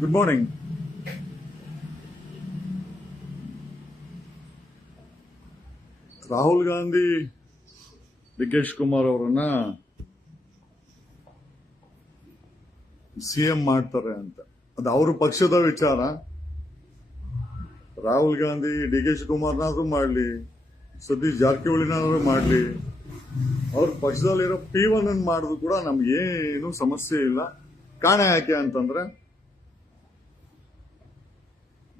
Good morning. Rahul Gandhi D K. Shivakumar ಅವರನ್ನ CM ಮಾಡ್ತಾರೆ ಅಂತ ಅದು ಅವ್ರ ಪಕ್ಷದ ವಿಚಾರ. ರಾಹುಲ್ ಗಾಂಧಿ ಡಿ.ಕೆ. ಶಿವಕುಮಾರ್ನಾದ್ರೂ ಮಾಡ್ಲಿ, ಸತೀಶ್ ಜಾರಕಿಹೊಳಿನಾದ್ರೂ ಮಾಡ್ಲಿ, ಅವ್ರ ಪಕ್ಷದಲ್ಲಿರೋ P1 ಅನ್ನು ಮಾಡಿದ್ರು ಕೂಡ ನಮ್ಗೇನು ಸಮಸ್ಯೆ ಇಲ್ಲ. ಕಾರಣ ಯಾಕೆ ಅಂತಂದ್ರೆ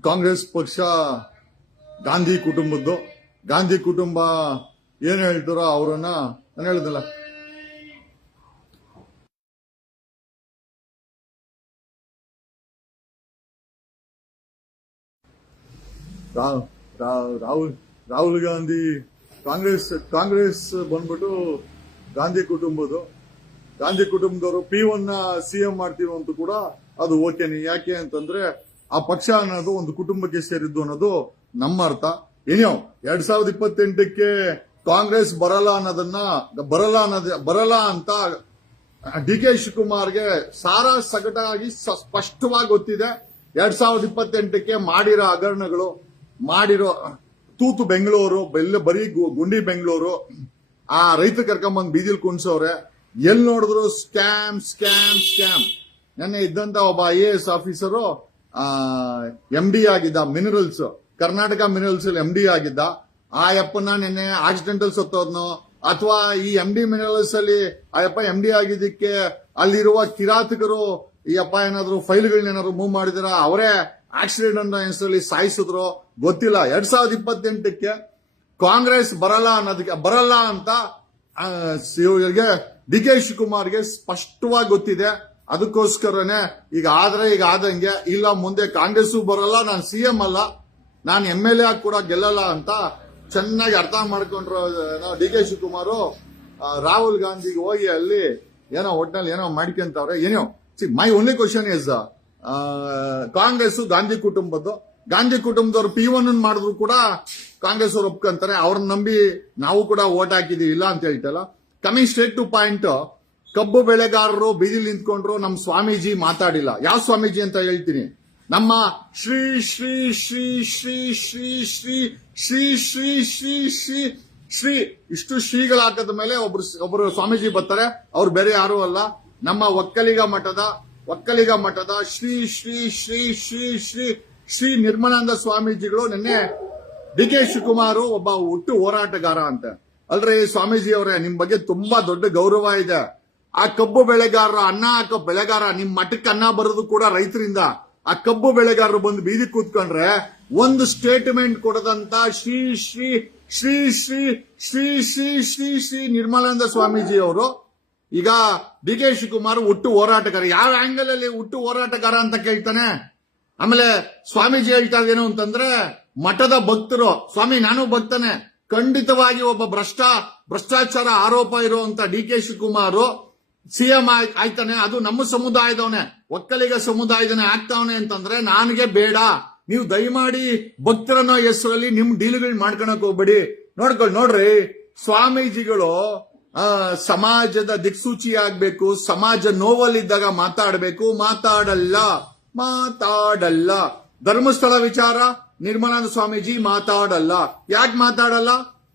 ಕಾಂಗ್ರೆಸ್ ಪಕ್ಷ ಗಾಂಧಿ ಕುಟುಂಬದ್ದು. ಗಾಂಧಿ ಕುಟುಂಬ ಏನ್ ಹೇಳ್ತಾರೋ ಅವರನ್ನ ನಾನು ಹೇಳಿದಲ್ಲ, ರಾಹುಲ್ ಗಾಂಧಿ ಕಾಂಗ್ರೆಸ್ ಬಂದ್ಬಿಟ್ಟು ಗಾಂಧಿ ಕುಟುಂಬದವರು P1 ಸಿಎಂ ಮಾಡ್ತೀವಿ ಅಂತ ಕೂಡ ಅದು ಓಕೆನಿ. ಯಾಕೆ ಅಂತಂದ್ರೆ ಆ ಪಕ್ಷ ಅನ್ನೋದು ಒಂದು ಕುಟುಂಬಕ್ಕೆ ಸೇರಿದ್ದು ಅನ್ನೋದು ನಮ್ಮ ಅರ್ಥ. ಏನೋ 2028ಕ್ಕೆ ಕಾಂಗ್ರೆಸ್ ಬರಲ್ಲ ಅಂತ ಡಿ.ಕೆ. ಶಿವಕುಮಾರ್ಗೆ ಸಾರಾ ಸಗಟಾಗಿ ಸ್ಪಷ್ಟವಾಗಿ ಗೊತ್ತಿದೆ. 2028ಕ್ಕೆ ಮಾಡಿರೋ ಹಗರಣಗಳು, ಮಾಡಿರೋ ತೂತು ಬೆಂಗಳೂರು, ಬರೀ ಗುಂಡಿ ಬೆಂಗಳೂರು, ಆ ರೈತ ಕರ್ಕೊಂಬಂದ್ ಬೀದಿಲ್ ಕುಣ್ಸವ್ರೆ. ಎಲ್ಲಿ ನೋಡಿದ್ರು ಸ್ಕ್ಯಾಮ್. ನೆನ್ನೆ ಇದ್ದಂತ ಒಬ್ಬ IAS ಆಫೀಸರು MD ಆಗಿದ್ದ, ಮಿನರಲ್ಸ್, ಕರ್ನಾಟಕ ಮಿನರಲ್ಸ್ ಅಲ್ಲಿ MD ಆಗಿದ್ದ. ಆ ಯಪ್ಪನ ನಿನ್ನೆ ಆಕ್ಸಿಡೆಂಟಲ್ ಸತ್ತೋದ್ನೋ ಅಥವಾ ಈ MD ಮಿನರಲ್ಸ್ ಅಲ್ಲಿ ಆ ಯಪ್ಪ MD ಆಗಿದ್ದಕ್ಕೆ ಅಲ್ಲಿರುವ ಕಿರಾತಕರು ಈ ಅಪ್ಪ ಏನಾದ್ರು ಫೈಲ್ಗಳನ್ನೇನಾದ್ರು ಮೂವ್ ಮಾಡಿದಾರ, ಅವರೇ ಆಕ್ಸಿಡೆಂಟ್ ಅಲ್ಲಿ ಸಾಯಿಸಿದ್ರು ಗೊತ್ತಿಲ್ಲ. 2028ಕ್ಕೆ ಕಾಂಗ್ರೆಸ್ ಬರಲ್ಲ ಅಂತ ಇವರಿಗೆ ಡಿ.ಕೆ. ಶಿವಕುಮಾರ್ಗೆ ಸ್ಪಷ್ಟವಾಗಿ ಗೊತ್ತಿದೆ. ಅದಕ್ಕೋಸ್ಕರನೇ ಈಗ ಆದಂಗೆ ಇಲ್ಲ, ಮುಂದೆ ಕಾಂಗ್ರೆಸ್ ಬರಲ್ಲ, ನಾನು ಸಿಎಂ ಅಲ್ಲ, ನಾನು MLA ಆಗಿ ಕೂಡ ಗೆಲ್ಲಲ್ಲ ಅಂತ ಚೆನ್ನಾಗಿ ಅರ್ಥ ಮಾಡ್ಕೊಂಡ್ರು ಡಿ.ಕೆ. ಶಿವಕುಮಾರ್. ರಾಹುಲ್ ಗಾಂಧಿಗೆ ಹೋಗಿ ಅಲ್ಲಿ ಏನೋ ಒಟ್ನಲ್ಲಿ ಏನೋ ಮಾಡ್ಕೊಂತವ್ರೆ. ಏನೋ my only question is Congress Gandhi ಕುಟುಂಬದವ್ರು P1 ಮಾಡಿದ್ರು ಕೂಡ ಕಾಂಗ್ರೆಸ್ ಅವ್ರು ಒಪ್ಕೊಂತಾರೆ. ಅವ್ರನ್ನ ನಂಬಿ ನಾವು ಕೂಡ ಓಟ್ ಹಾಕಿದೀವಿ, ಇಲ್ಲ ಅಂತ ಹೇಳ್ತಲ್ಲ. ಕಮಿಂಗ್ ಸ್ಟ್ರೇಟ್ ಟು ಪಾಯಿಂಟ್, ಕಬ್ಬು ಬೆಳೆಗಾರರು ಬೀದಿಲಿ ನಿಂತ್ಕೊಂಡ್ರು, ನಮ್ಮ ಸ್ವಾಮೀಜಿ ಮಾತಾಡಿಲ್ಲ. ಯಾವ ಸ್ವಾಮೀಜಿ ಅಂತ ಹೇಳ್ತೀನಿ. ನಮ್ಮ ಶ್ರೀ ಶ್ರೀ ಶ್ರೀ ಶ್ರೀ ಶ್ರೀ ಶ್ರೀ ಶ್ರೀ ಶ್ರೀ ಶ್ರೀ ಶ್ರೀ ಶ್ರೀ ಇಷ್ಟು ಶ್ರೀಗಳು ಹಾಕದ ಮೇಲೆ ಒಬ್ರು ಸ್ವಾಮೀಜಿ ಬರ್ತಾರೆ. ಅವ್ರು ಬೇರೆ ಯಾರು ಅಲ್ಲ, ನಮ್ಮ ಒಕ್ಕಲಿಗ ಮಠದ ಶ್ರೀ ಶ್ರೀ ಶ್ರೀ ಶ್ರೀ ಶ್ರೀ ಶ್ರೀ ನಿರ್ಮಲಾನಂದ ಸ್ವಾಮೀಜಿಗಳು ನಿನ್ನೆ ಡಿ.ಕೆ. ಶಿವಕುಮಾರ್ ಒಬ್ಬ ಹುಟ್ಟು ಹೋರಾಟಗಾರ ಅಂತ. ಅಲ್ರಿ ಸ್ವಾಮೀಜಿ ಅವರೇ, ನಿಮ್ ಬಗ್ಗೆ ತುಂಬಾ ದೊಡ್ಡ ಗೌರವ ಇದೆ. ಆ ಕಬ್ಬು ಬೆಳೆಗಾರರ, ಅನ್ನ ಹಾಕೋ ಬೆಳೆಗಾರ, ನಿಮ್ ಮಠಕ್ಕೆ ಅನ್ನ ಬರೋದು ಕೂಡ ರೈತರಿಂದ. ಆ ಕಬ್ಬು ಬೆಳೆಗಾರರು ಬಂದು ಬೀದಿ ಕೂತ್ಕೊಂಡ್ರೆ ಒಂದು ಸ್ಟೇಟ್ಮೆಂಟ್ ಕೊಡದಂತ ಶ್ರೀ ಶ್ರೀ ಶ್ರೀ ಶ್ರೀ ಶ್ರೀ ಶ್ರೀ ಶ್ರೀ ಶ್ರೀ ನಿರ್ಮಲಾನಂದ ಸ್ವಾಮೀಜಿ ಅವರು ಈಗ ಡಿ.ಕೆ. ಶಿವಕುಮಾರ್ ಹುಟ್ಟು ಹೋರಾಟಗಾರ. ಯಾವ ಆಂಗಲ್ ಅಲ್ಲಿ ಹುಟ್ಟು ಹೋರಾಟಗಾರ ಅಂತ ಕೇಳ್ತಾನೆ. ಆಮೇಲೆ ಸ್ವಾಮೀಜಿ ಹೇಳ್ತಾ ಇದೇನು ಅಂತಂದ್ರೆ, ಮಠದ ಭಕ್ತರು, ಸ್ವಾಮಿ ನಾನು ಭಕ್ತನೆ, ಖಂಡಿತವಾಗಿ ಒಬ್ಬ ಭ್ರಷ್ಟಾಚಾರ ಆರೋಪ ಇರುವಂತ ಡಿ.ಕೆ. ಶಿವಕುಮಾರ್ ಸಿಎಂ ಆಯ್ತಾನೆ, ಅದು ನಮ್ಮ ಸಮುದಾಯದವನೇ, ಒಕ್ಕಲಿಗ ಸಮುದಾಯದನೇ ಆಗ್ತಾವನೆ ಅಂತಂದ್ರೆ ನನಗೆ ಬೇಡ. ನೀವು ದಯಮಾಡಿ ಭಕ್ತರನ್ನೋ ಹೆಸರಲ್ಲಿ ನಿಮ್ ಡೀಲ್ಗಳು ಮಾಡ್ಕೊಳಕ್ ಹೋಗ್ಬೇಡಿ. ನೋಡ್ರಿ ಸ್ವಾಮೀಜಿಗಳು ಸಮಾಜದ ದಿಕ್ಸೂಚಿ ಆಗ್ಬೇಕು, ಸಮಾಜ ನೋವಲ್ಲಿದ್ದಾಗ ಮಾತಾಡಬೇಕು. ಮಾತಾಡಲ್ಲ. ಧರ್ಮಸ್ಥಳ ವಿಚಾರ ನಿರ್ಮಲಾನಂದ ಸ್ವಾಮೀಜಿ ಮಾತಾಡಲ್ಲ. ಯಾಕೆ ಮಾತಾಡಲ್ಲ?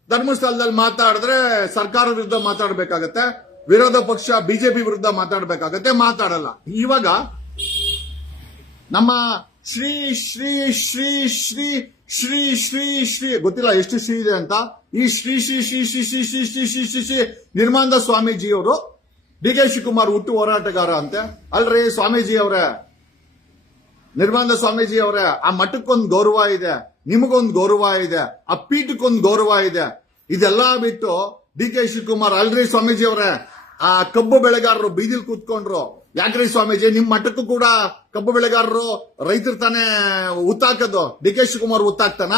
ಧರ್ಮಸ್ಥಳದಲ್ಲಿ ಮಾತಾಡಿದ್ರೆ ಸರ್ಕಾರದ ವಿರುದ್ಧ ಮಾತಾಡಬೇಕಾಗತ್ತೆ, ವಿರೋಧ ಪಕ್ಷ ಬಿಜೆಪಿ ವಿರುದ್ಧ ಮಾತಾಡಲ್ಲ. ಇವಾಗ ನಮ್ಮ ಶ್ರೀ ಶ್ರೀ ಶ್ರೀ ಶ್ರೀ ಶ್ರೀ ಶ್ರೀ ಶ್ರೀ ಗೊತ್ತಿಲ್ಲ ಎಷ್ಟು ಶ್ರೀ ಇದೆ ಅಂತ, ಈ ಶ್ರೀ ಶ್ರೀ ಶ್ರೀ ಶ್ರೀ ಶ್ರೀ ಶ್ರೀ ಶ್ರೀ ಶ್ರೀ ಶ್ರೀ ಶ್ರೀ ನಿರ್ಮಲಾನಂದ ಸ್ವಾಮೀಜಿಯವರು ಡಿ.ಕೆ. ಶಿವಕುಮಾರ್ ಹುಟ್ಟು ಹೋರಾಟಗಾರ ಅಂತೆ. ಅಲ್ರಿ ಸ್ವಾಮೀಜಿ ಅವರೇ, ನಿರ್ಮಲಾನಂದ ಸ್ವಾಮೀಜಿ ಅವರೇ, ಆ ಮಠಕ್ಕೊಂದು ಗೌರವ ಇದೆ, ನಿಮಗೊಂದು ಗೌರವ ಇದೆ, ಆ ಪೀಠಕ್ಕೊಂದು ಗೌರವ ಇದೆ. ಇದೆಲ್ಲ ಬಿಟ್ಟು ಡಿ.ಕೆ. ಶಿವಕುಮಾರ್, ಅಲ್ರಿ ಸ್ವಾಮೀಜಿ ಅವರೇ, ಆ ಕಬ್ಬು ಬೆಳೆಗಾರರು ಬೀದಿಲ್ ಕೂತ್ಕೊಂಡ್ರು. ಯಾಕ್ರಿ ಸ್ವಾಮೀಜಿ, ನಿಮ್ ಮಠಕ್ಕೂ ಕೂಡ ಕಬ್ಬು ಬೆಳೆಗಾರರು ರೈತರು ತಾನೇ ಉತ್ತಾಕದು, ಡಿ.ಕೆ. ಶಿವಕುಮಾರ್ ಉತ್ತಾಕ್ತಾನ?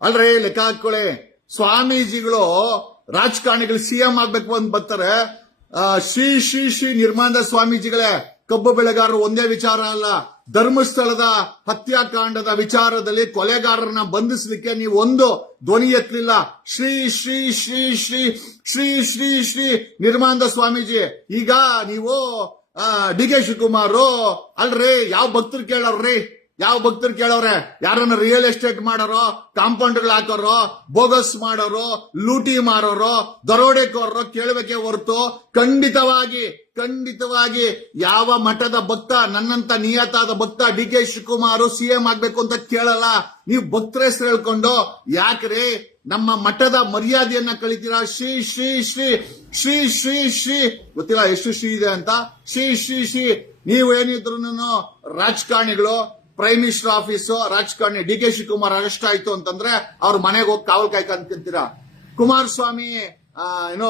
ಅಲ್ರಿ ಲೆಕ್ಕ ಹಾಕೊಳ್ಳಿ. ಸ್ವಾಮೀಜಿಗಳು ರಾಜಕಾರಣಿಗಳು ಸಿಎಂ ಆಗ್ಬೇಕು ಅಂತ ಬರ್ತಾರೆ. ಶ್ರೀ ಶ್ರೀ ಶ್ರೀ ನಿರ್ಮಲಾನಂದ ಸ್ವಾಮೀಜಿಗಳೇ, ಕಬ್ಬು ಬೆಳೆಗಾರರು ಒಂದೇ ವಿಚಾರ ಅಲ್ಲ, ಧರ್ಮಸ್ಥಳದ ಹತ್ಯಾಕಾಂಡದ ವಿಚಾರದಲ್ಲಿ ಕೊಲೆಗಾರರನ್ನ ಬಂಧಿಸಲಿಕ್ಕೆ ನೀವು ಒಂದು ಧ್ವನಿ ಎತ್ತಲಿಲ್ಲ. ಶ್ರೀ ಶ್ರೀ ಶ್ರೀ ಶ್ರೀ ಶ್ರೀ ಶ್ರೀ ಶ್ರೀ ನಿರ್ಮಲಾನಂದ ಸ್ವಾಮೀಜಿ, ಈಗ ನೀವು ಡಿ ಕೆ ಶಿವಕುಮಾರ್ ಅಲ್ರಿ ಯಾವ ಭಕ್ತರು ಕೇಳೋರ್ರಿ, ಯಾವ ಭಕ್ತರು ಕೇಳೋರೆ? ಯಾರನ್ನ ರಿಯಲ್ ಎಸ್ಟೇಟ್ ಮಾಡೋರೋ, ಕಾಂಪೌಂಡ್ಗಳು ಹಾಕೋರೋ, ಬೋಗಸ್ ಮಾಡೋರು, ಲೂಟಿ ಮಾರೋರು, ದರೋಡೆಕೋರರು ಕೇಳಬೇಕೆ ಹೊರತು ಖಂಡಿತವಾಗಿ ಯಾವ ಮಠದ ಭಕ್ತ, ನನ್ನಂತ ನಿಯತಾದ ಭಕ್ತ ಡಿ ಕೆ ಶಿವಕುಮಾರ್ ಸಿಎಂ ಆಗ್ಬೇಕು ಅಂತ ಕೇಳಲ್ಲ. ನೀವು ಭಕ್ತರ ಹೆಸರು ಹೇಳ್ಕೊಂಡು ಯಾಕ್ರಿ ನಮ್ಮ ಮಠದ ಮರ್ಯಾದೆಯನ್ನ ಕಳಿತೀರಾ? ಶ್ರೀ ಶ್ರೀ ಶ್ರೀ ಶ್ರೀ ಶ್ರೀ ಶ್ರೀ ಗೊತ್ತಿಲ್ಲ ಎಷ್ಟು ಶ್ರೀ ಇದೆ ಅಂತ. ಶ್ರೀ ಶ್ರೀ ಶ್ರೀ ನೀವೇನಿದ್ರು ರಾಜಕಾರಣಿಗಳು, ಪ್ರೈಮ್ ಮಿನಿಸ್ಟರ್ ಆಫೀಸು, ರಾಜಕಾರಣಿ ಡಿ ಕೆ ಶಿವಕುಮಾರ್ ಅರೆಸ್ಟ್ ಆಯ್ತು ಅಂತಂದ್ರೆ ಅವ್ರ ಮನೆಗೆ ಹೋಗಿ ಕಾವಲ್ ಕಾಯ್ಕಂತೀರಾ. ಕುಮಾರಸ್ವಾಮಿ ಏನೋ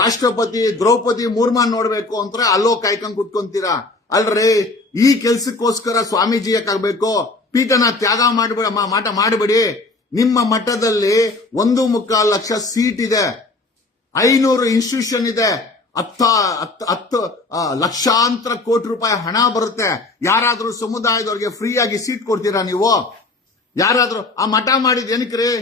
ರಾಷ್ಟ್ರಪತಿ ದ್ರೌಪದಿ ಮುರ್ಮು ನೋಡ್ಬೇಕು ಅಂದ್ರೆ ಅಲ್ಲೋ ಕಾಯ್ಕೊಂಡ್ ಕುತ್ಕೊಂತೀರಾ. ಅಲ್ರಿ ಈ ಕೆಲ್ಸಕ್ಕೋಸ್ಕರ ಸ್ವಾಮೀಜಿ ಯಾಕಾಗ್ಬೇಕು? ಪೀಠನ ತ್ಯಾಗ ಮಾಡಬೇಡಿ. ನಿಮ್ಮ ಮಠದಲ್ಲಿ 1.25 ಲಕ್ಷ ಸೀಟ್ ಇದೆ, 500 ಇನ್ಸ್ಟಿಟ್ಯೂಷನ್ ಇದೆ, 10 ಲಕ್ಷಾಂತರ ಕೋಟಿ ರೂಪಾಯಿ ಹಣ ಬರುತ್ತೆ. ಯಾರಾದ್ರೂ ಸಮುದಾಯದವ್ರಿಗೆ ಫ್ರೀ ಆಗಿ ಸೀಟ್ ಕೊಡ್ತೀರಾ ನೀವು? ಯಾರಾದ್ರೂ ಆ ಮಠ ಮಾಡಿದ್ ಏನಕ್ರಿ?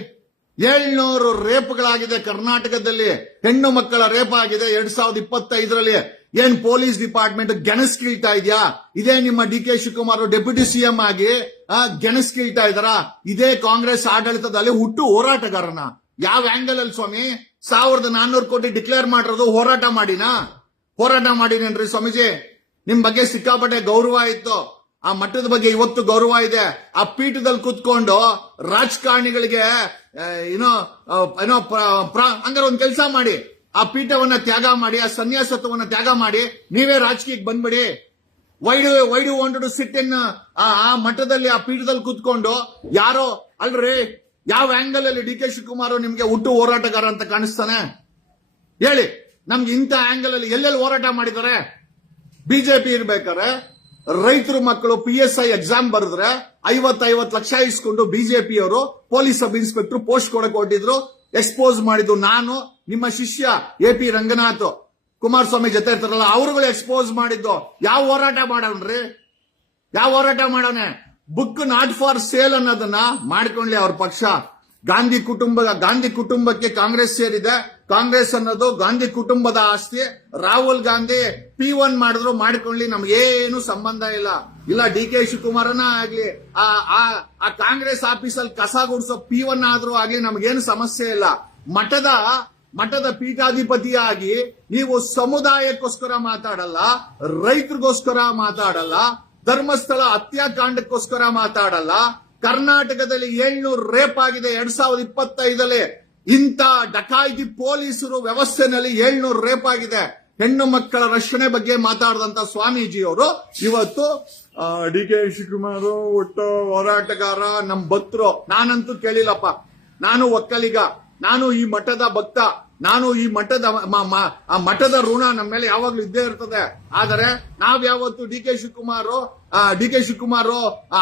700 ರೇಪ್ಗಳಾಗಿದೆ ಕರ್ನಾಟಕದಲ್ಲಿ, ಹೆಣ್ಣು ಮಕ್ಕಳ ರೇಪ್ ಆಗಿದೆ 2025ರಲ್ಲಿ. ಏನ್ ಪೊಲೀಸ್ ಡಿಪಾರ್ಟ್ಮೆಂಟ್ ಗೆಣಸ್ಕೀಳ್ತಾ ಇದೆಯಾ? ಇದೇ ನಿಮ್ಮ D K Shivakumar deputy CM ಆಗಿ ಗೆಣಸ್ಕೀಳ್ತಾ ಇದಾರ? ಇದೇ ಕಾಂಗ್ರೆಸ್ ಆಡಳಿತದಲ್ಲಿ ಹುಟ್ಟು ಹೋರಾಟಗಾರನ ಯಾವ ಆಂಗಲ್ ಅಲ್ಲಿ ಸ್ವಾಮಿ? 1400 ಕೋಟಿ ಡಿಕ್ಲೇರ್ ಮಾಡಿರೋದು ಹೋರಾಟ ಮಾಡಿನೇನ್ರಿ ಸ್ವಾಮೀಜಿ? ನಿಮ್ ಬಗ್ಗೆ ಸಿಕ್ಕಾಪಟ್ಟೆ ಗೌರವ ಇತ್ತು, ಆ ಮಠದ ಬಗ್ಗೆ ಇವತ್ತು ಗೌರವ ಇದೆ. ಆ ಪೀಠದಲ್ಲಿ ಕುತ್ಕೊಂಡು ರಾಜಕಾರಣಿಗಳಿಗೆ ಹಂಗಾರೆ ಒಂದ್ ಕೆಲಸ ಮಾಡಿ, ಆ ಪೀಠವನ್ನ ತ್ಯಾಗ ಮಾಡಿ, ಆ ಸನ್ಯಾಸತ್ವವನ್ನ ತ್ಯಾಗ ಮಾಡಿ, ನೀವೇ ರಾಜಕೀಯಕ್ಕೆ ಬಂದ್ಬಿಡಿ. Why do want to sit in ಆ ಮಠದಲ್ಲಿ, ಆ ಪೀಠದಲ್ಲಿ ಕುತ್ಕೊಂಡು ಯಾರೋ ಅಲ್ರಿ? ಯಾವ ಆಂಗಲ್ ಅಲ್ಲಿ ಡಿ ಕೆ ಶಿವಕುಮಾರ್ ನಿಮ್ಗೆ ಹುಟ್ಟು ಹೋರಾಟಗಾರ ಅಂತ ಕಾಣಿಸ್ತಾನೆ? ಹೇಳಿ ನಮ್ಗೆ. ಇಂಥ ಆಂಗಲ್ ಅಲ್ಲಿ ಎಲ್ಲೆಲ್ಲಿ ಹೋರಾಟ ಮಾಡಿದ್ದಾರೆ? ಬಿಜೆಪಿ ಇರ್ಬೇಕಾರೆ ರೈತರು ಮಕ್ಕಳು PSI ಎಕ್ಸಾಮ್ ಬರೆದ್ರೆ 50 ಲಕ್ಷ ಇಸ್ಕೊಂಡು ಬಿಜೆಪಿಯವರು ಪೊಲೀಸ್ ಸಬ್ ಇನ್ಸ್ಪೆಕ್ಟರ್ ಪೋಸ್ಟ್ ಕೊಡಕ್ ಹೊರಟಿದ್ರು. ಎಕ್ಸ್ಪೋಸ್ ಮಾಡಿದ್ದು ನಾನು, ನಿಮ್ಮ ಶಿಷ್ಯ AP ರಂಗನಾಥ್, ಕುಮಾರಸ್ವಾಮಿ ಜೊತೆ ಇರ್ತಾರಲ್ಲ ಅವ್ರುಗಳು ಎಕ್ಸ್ಪೋಸ್ ಮಾಡಿದ್ದು. ಯಾವ ಹೋರಾಟ ಮಾಡವನ್ರಿ? ಯಾವ ಹೋರಾಟ ಮಾಡವನೆ? ಬುಕ್ ನಾಟ್ ಫಾರ್ ಸೇಲ್ ಅನ್ನೋದನ್ನ ಮಾಡ್ಕೊಂಡ್ಲಿ ಅವ್ರ ಪಕ್ಷ. ಗಾಂಧಿ ಕುಟುಂಬಕ್ಕೆ ಕಾಂಗ್ರೆಸ್ ಸೇರಿದೆ. ಕಾಂಗ್ರೆಸ್ ಅನ್ನೋದು ಗಾಂಧಿ ಕುಟುಂಬದ ಆಸ್ತಿ. ರಾಹುಲ್ ಗಾಂಧಿ P1 ಮಾಡಿದ್ರು ಮಾಡ್ಕೊಳ್ಳಿ, ನಮ್ಗೇನು ಸಂಬಂಧ ಇಲ್ಲ. ಡಿ ಕೆ ಶಿವಕುಮಾರನ ಆಗ್ಲಿ, ಆ ಕಾಂಗ್ರೆಸ್ ಆಫೀಸಲ್ಲಿ ಕಸ ಗುಡಿಸೋ P1 ಆದ್ರೂ ಆಗ್ಲಿ, ನಮ್ಗೇನು ಸಮಸ್ಯೆ ಇಲ್ಲ. ಮಠದ ಪೀಠಾಧಿಪತಿಯಾಗಿ ನೀವು ಸಮುದಾಯಕ್ಕೋಸ್ಕರ ಮಾತಾಡಲ್ಲ, ರೈತರಿಗೋಸ್ಕರ ಮಾತಾಡಲ್ಲ, ಧರ್ಮಸ್ಥಳ ಹತ್ಯಾಕಾಂಡಕ್ಕೋಸ್ಕರ ಮಾತಾಡಲ್ಲ. ಕರ್ನಾಟಕದಲ್ಲಿ 700 ರೇಪ್ ಆಗಿದೆ 2025ರಲ್ಲಿ. ಇಂಥ ಡಕಾಯಿತಿ ಪೊಲೀಸರು ವ್ಯವಸ್ಥೆನಲ್ಲಿ 700 ರೇಪ್ ಆಗಿದೆ. ಹೆಣ್ಣು ಮಕ್ಕಳ ರಕ್ಷಣೆ ಬಗ್ಗೆ ಮಾತಾಡಿದಂತ ಸ್ವಾಮೀಜಿಯವರು ಇವತ್ತು ಡಿ ಕೆ ಶಿವಕುಮಾರ್ ಒಟ್ಟು ಹೋರಾಟಗಾರ, ನಮ್ ಭಕ್ತರು. ನಾನಂತೂ ಕೇಳಿಲ್ಲಪ್ಪ. ನಾನು ಒಕ್ಕಲಿಗ, ನಾನು ಈ ಮಠದ ಭಕ್ತ, ನಾನು ಈ ಮಠದ ಋಣ ನಮ್ಮ ಮೇಲೆ ಯಾವಾಗ್ಲೂ ಇದ್ದೇ ಇರ್ತದೆ. ಆದರೆ ನಾವ್ ಯಾವತ್ತು ಡಿ ಕೆ ಶಿವಕುಮಾರ್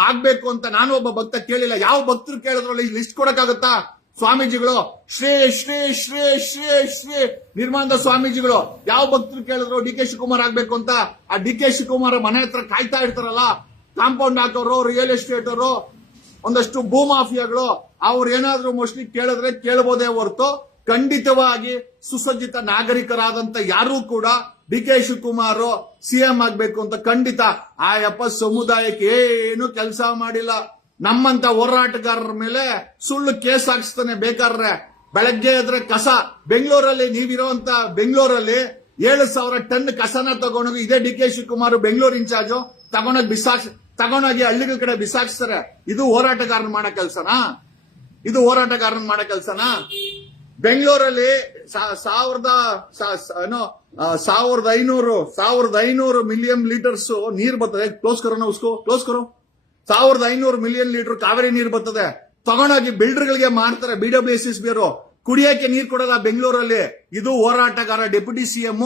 ಆಗ್ಬೇಕು ಅಂತ ನಾನು ಒಬ್ಬ ಭಕ್ತ ಕೇಳಿಲ್ಲ. ಯಾವ ಭಕ್ತರು ಕೇಳಿದ್ರು ಲಿಸ್ಟ್ ಕೊಡಕ್ಕಾಗತ್ತಾ? ಸ್ವಾಮೀಜಿಗಳು ಶ್ರೀ ಶ್ರೀ ಶ್ರೀ ಶ್ರೀ ಶ್ರೀ ನಿರ್ಮಾನದ ಸ್ವಾಮೀಜಿಗಳು ಯಾವ ಭಕ್ತರು ಕೇಳಿದ್ರು ಡಿ ಕೆ ಶಿವಕುಮಾರ್ ಆಗ್ಬೇಕು ಅಂತ? ಆ ಡಿ ಕೆ ಶಿವಕುಮಾರ್ ಮನೆ ಹತ್ರ ಕಾಯ್ತಾ ಇರ್ತಾರಲ್ಲ, ಕಾಂಪೌಂಡ್ ಹಾಕೋರು, ರಿಯಲ್ ಎಸ್ಟೇಟ್ ಅವರು, ಒಂದಷ್ಟು ಭೂ ಮಾಫಿಯಾಗಳು, ಅವ್ರು ಏನಾದ್ರೂ ಮೋಸ್ಟ್ಲಿ ಕೇಳಿದ್ರೆ ಕೇಳಬಹುದೇ ಹೊರತು ಖಂಡಿತವಾಗಿ ಸುಸಜ್ಜಿತ ನಾಗರಿಕರಾದಂತ ಯಾರೂ ಕೂಡ ಡಿ ಕೆ ಶಿವಕುಮಾರ್ ಸಿಎಂ ಆಗ್ಬೇಕು ಅಂತ ಖಂಡಿತ ಆ ಸಮುದಾಯಕ್ಕೆ ಏನು ಕೆಲಸ ಮಾಡಿಲ್ಲ. ನಮ್ಮಂತ ಹೋರಾಟಗಾರರ ಮೇಲೆ ಸುಳ್ಳು ಕೇಸ್ ಹಾಕ್ಸ್ತಾನೆ ಬೇಕಾದ್ರೆ. ಬೆಳಗ್ಗೆ ಎದ್ರೆ ಕಸ ಬೆಂಗಳೂರಲ್ಲಿ, ನೀವಿರೋಂತ ಬೆಂಗಳೂರಲ್ಲಿ 7,000 ಟನ್ ಕಸನ ತಗೊಂಡೋಗಿ ಇದೇ ಡಿ ಕೆ ಶಿವಕುಮಾರ್ ಬೆಂಗಳೂರು ಇನ್ಚಾರ್ಜು ತಗೊಂಡೋಗಿ ಹಳ್ಳಿಗಳ ಕಡೆ ಬಿಸಾಕ್ಸ್ತಾರೆ. ಇದು ಹೋರಾಟಗಾರನ್ ಮಾಡೋ ಕೆಲ್ಸನಾ? ಬೆಂಗಳೂರಲ್ಲಿ 1,500 ಮಿಲಿಯನ್ ಲೀಟರ್ಸ್ ನೀರ್ ಬರ್ತದೆ. ಕ್ಲೋಸ್ ಕರೋ 1,500 ಮಿಲಿಯನ್ ಲೀಟರ್ ಕಾವೇರಿ ನೀರು ಬರ್ತದೆ. ತಗೊಂಡೋಗಿ ಬಿಲ್ಡರ್ಗಳಿಗೆ ಮಾರ್ತಾರೆ. BWSSB ಅವರು ಕುಡಿಯಕ್ಕೆ ನೀರು ಕೊಡೋದ ಬೆಂಗಳೂರಲ್ಲಿ. ಇದು ಹೋರಾಟಗಾರ deputy CM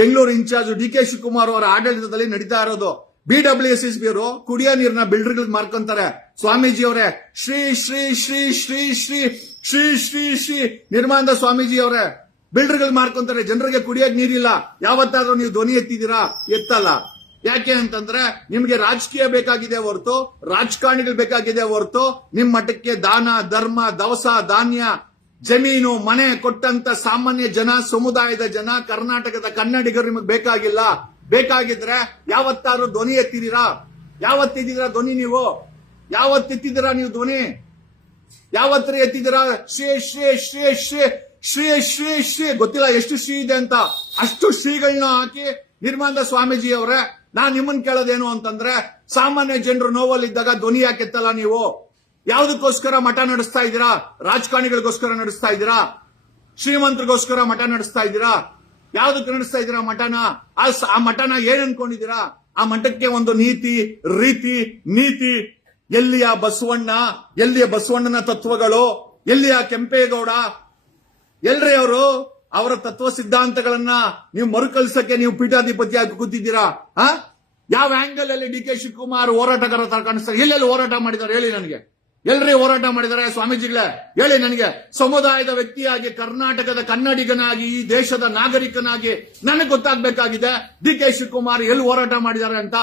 Bengaluru in charge D K Shivakumar ಅವರ ಆಡಳಿತದಲ್ಲಿ ನಡೀತಾ ಇರೋದು. BWSSB ಅವರು ಕುಡಿಯೋ ನೀರನ್ನ ಬಿಲ್ಡರ್ಗಳಿಗೆ ಮಾರ್ಕೊಂತಾರೆ. ಸ್ವಾಮೀಜಿ ಅವರೇ, ಶ್ರೀ ಶ್ರೀ ಶ್ರೀ ಶ್ರೀ ಶ್ರೀ ಶ್ರೀ ಶ್ರೀ ಶ್ರೀ ನಿರ್ಮಾಣದ ಸ್ವಾಮೀಜಿ ಅವರೇ ಬಿಲ್ಡರ್ಗಳು ಮಾರ್ಕೊಂತಾರೆ. ಜನರಿಗೆ ಕುಡಿಯಕ್ ನೀರಿಲ್ಲ. ಯಾವತ್ತಾದ್ರೂ ನೀವು ಧ್ವನಿ ಎತ್ತಿದ್ದೀರಾ? ಎತ್ತಲ್ಲ. ಯಾಕೆ ಅಂತಂದ್ರೆ ನಿಮ್ಗೆ ರಾಜಕೀಯ ಬೇಕಾಗಿದೆ ಹೊರತು, ರಾಜಕಾರಣಿಗಳು ಬೇಕಾಗಿದೆ ಹೊರತು, ನಿಮ್ ಮಠಕ್ಕೆ ದಾನ ಧರ್ಮ ದವಸ ಧಾನ್ಯ ಜಮೀನು ಮನೆ ಕೊಟ್ಟಂತ ಸಾಮಾನ್ಯ ಜನ, ಸಮುದಾಯದ ಜನ, ಕರ್ನಾಟಕದ ಕನ್ನಡಿಗರು ನಿಮಗೆ ಬೇಕಾಗಿಲ್ಲ. ಬೇಕಾಗಿದ್ರೆ ಯಾವತ್ತಾರು ಧ್ವನಿ ಎತ್ತಿದ್ದೀರಾ? ಯಾವತ್ತಿದ್ದೀರಾ ಧ್ವನಿ ನೀವು? ಯಾವತ್ತೆತ್ತಿದ್ದೀರಾ ನೀವು ಧ್ವನಿ? ಯಾವತ್ತರ ಎತ್ತಿದ್ದೀರಾ? ಶ್ರೀ ಶ್ರೀ ಶ್ರೀ ಶ್ರೀ ಶ್ರೀ ಶ್ರೀ ಶ್ರೀ ಗೊತ್ತಿಲ್ಲ ಎಷ್ಟು ಶ್ರೀ ಇದೆ ಅಂತ, ಅಷ್ಟು ಶ್ರೀಗಳನ್ನ ಹಾಕಿ ನಿರ್ಮಾನದ ಸ್ವಾಮೀಜಿ ಅವರೇ, ನಾನ್ ನಿಮ್ಮನ್ ಕೇಳೋದೇನು ಅಂತಂದ್ರೆ, ಸಾಮಾನ್ಯ ಜನರು ನೋವಲ್ಲಿದ್ದಾಗ ಧ್ವನಿ ಯಾಕೆತ್ತಲ್ಲ ನೀವು? ಯಾವುದಕ್ಕೋಸ್ಕರ ಮಠ ನಡೆಸ್ತಾ ಇದ್ದೀರಾ? ರಾಜಕಾರಣಿಗಳಿಗೋಸ್ಕರ ನಡೆಸ್ತಾ ಇದ್ದೀರಾ? ಶ್ರೀಮಂತರಿಗೋಸ್ಕರ ಮಠ ನಡೆಸ್ತಾ ಇದ್ದೀರಾ? ಯಾವ್ದಕ್ಕೆ ನಡೆಸ್ತಾ ಇದ್ದೀರಾ ಮಠನ? ಆ ಮಠನ ಏನ್ ಅನ್ಕೊಂಡಿದ್ದೀರಾ? ಆ ಮಠಕ್ಕೆ ಒಂದು ನೀತಿ ನೀತಿ ಎಲ್ಲಿಯ ಬಸವಣ್ಣ, ಎಲ್ಲಿಯ ಬಸವಣ್ಣನ ತತ್ವಗಳು, ಎಲ್ಲಿಯ ಕೆಂಪೇಗೌಡ, ಎಲ್ರಿ ಅವರು? ಅವರ ತತ್ವ ಸಿದ್ಧಾಂತಗಳನ್ನ ನೀವು ಮರುಕಳಿಸಕ್ಕೆ ನೀವು ಪೀಠಾಧಿಪತಿ ಆಗಿ ಕೂತಿದ್ದೀರಾ? ಯಾವ ಆಂಗಲ್ ಅಲ್ಲಿ ಡಿ ಕೆ ಶಿವಕುಮಾರ್ ಹೋರಾಟಗಾರ ತರ ಕಾಣಿಸ್ತಾರೆ? ಎಲ್ಲೆಲ್ಲಿ ಹೋರಾಟ ಮಾಡಿದ್ದಾರೆ ಹೇಳಿ ನನಗೆ. ಎಲ್ರಿ ಹೋರಾಟ ಮಾಡಿದ್ದಾರೆ ಸ್ವಾಮೀಜಿಗಳೇ? ಹೇಳಿ ನನಗೆ. ಸಮುದಾಯದ ವ್ಯಕ್ತಿಯಾಗಿ, ಕರ್ನಾಟಕದ ಕನ್ನಡಿಗನಾಗಿ, ಈ ದೇಶದ ನಾಗರಿಕನಾಗಿ ನನಗೆ ಗೊತ್ತಾಗಬೇಕಾಗಿದೆ ಡಿ ಕೆ ಶಿವಕುಮಾರ್ ಎಲ್ಲಿ ಹೋರಾಟ ಮಾಡಿದ್ದಾರೆ ಅಂತ.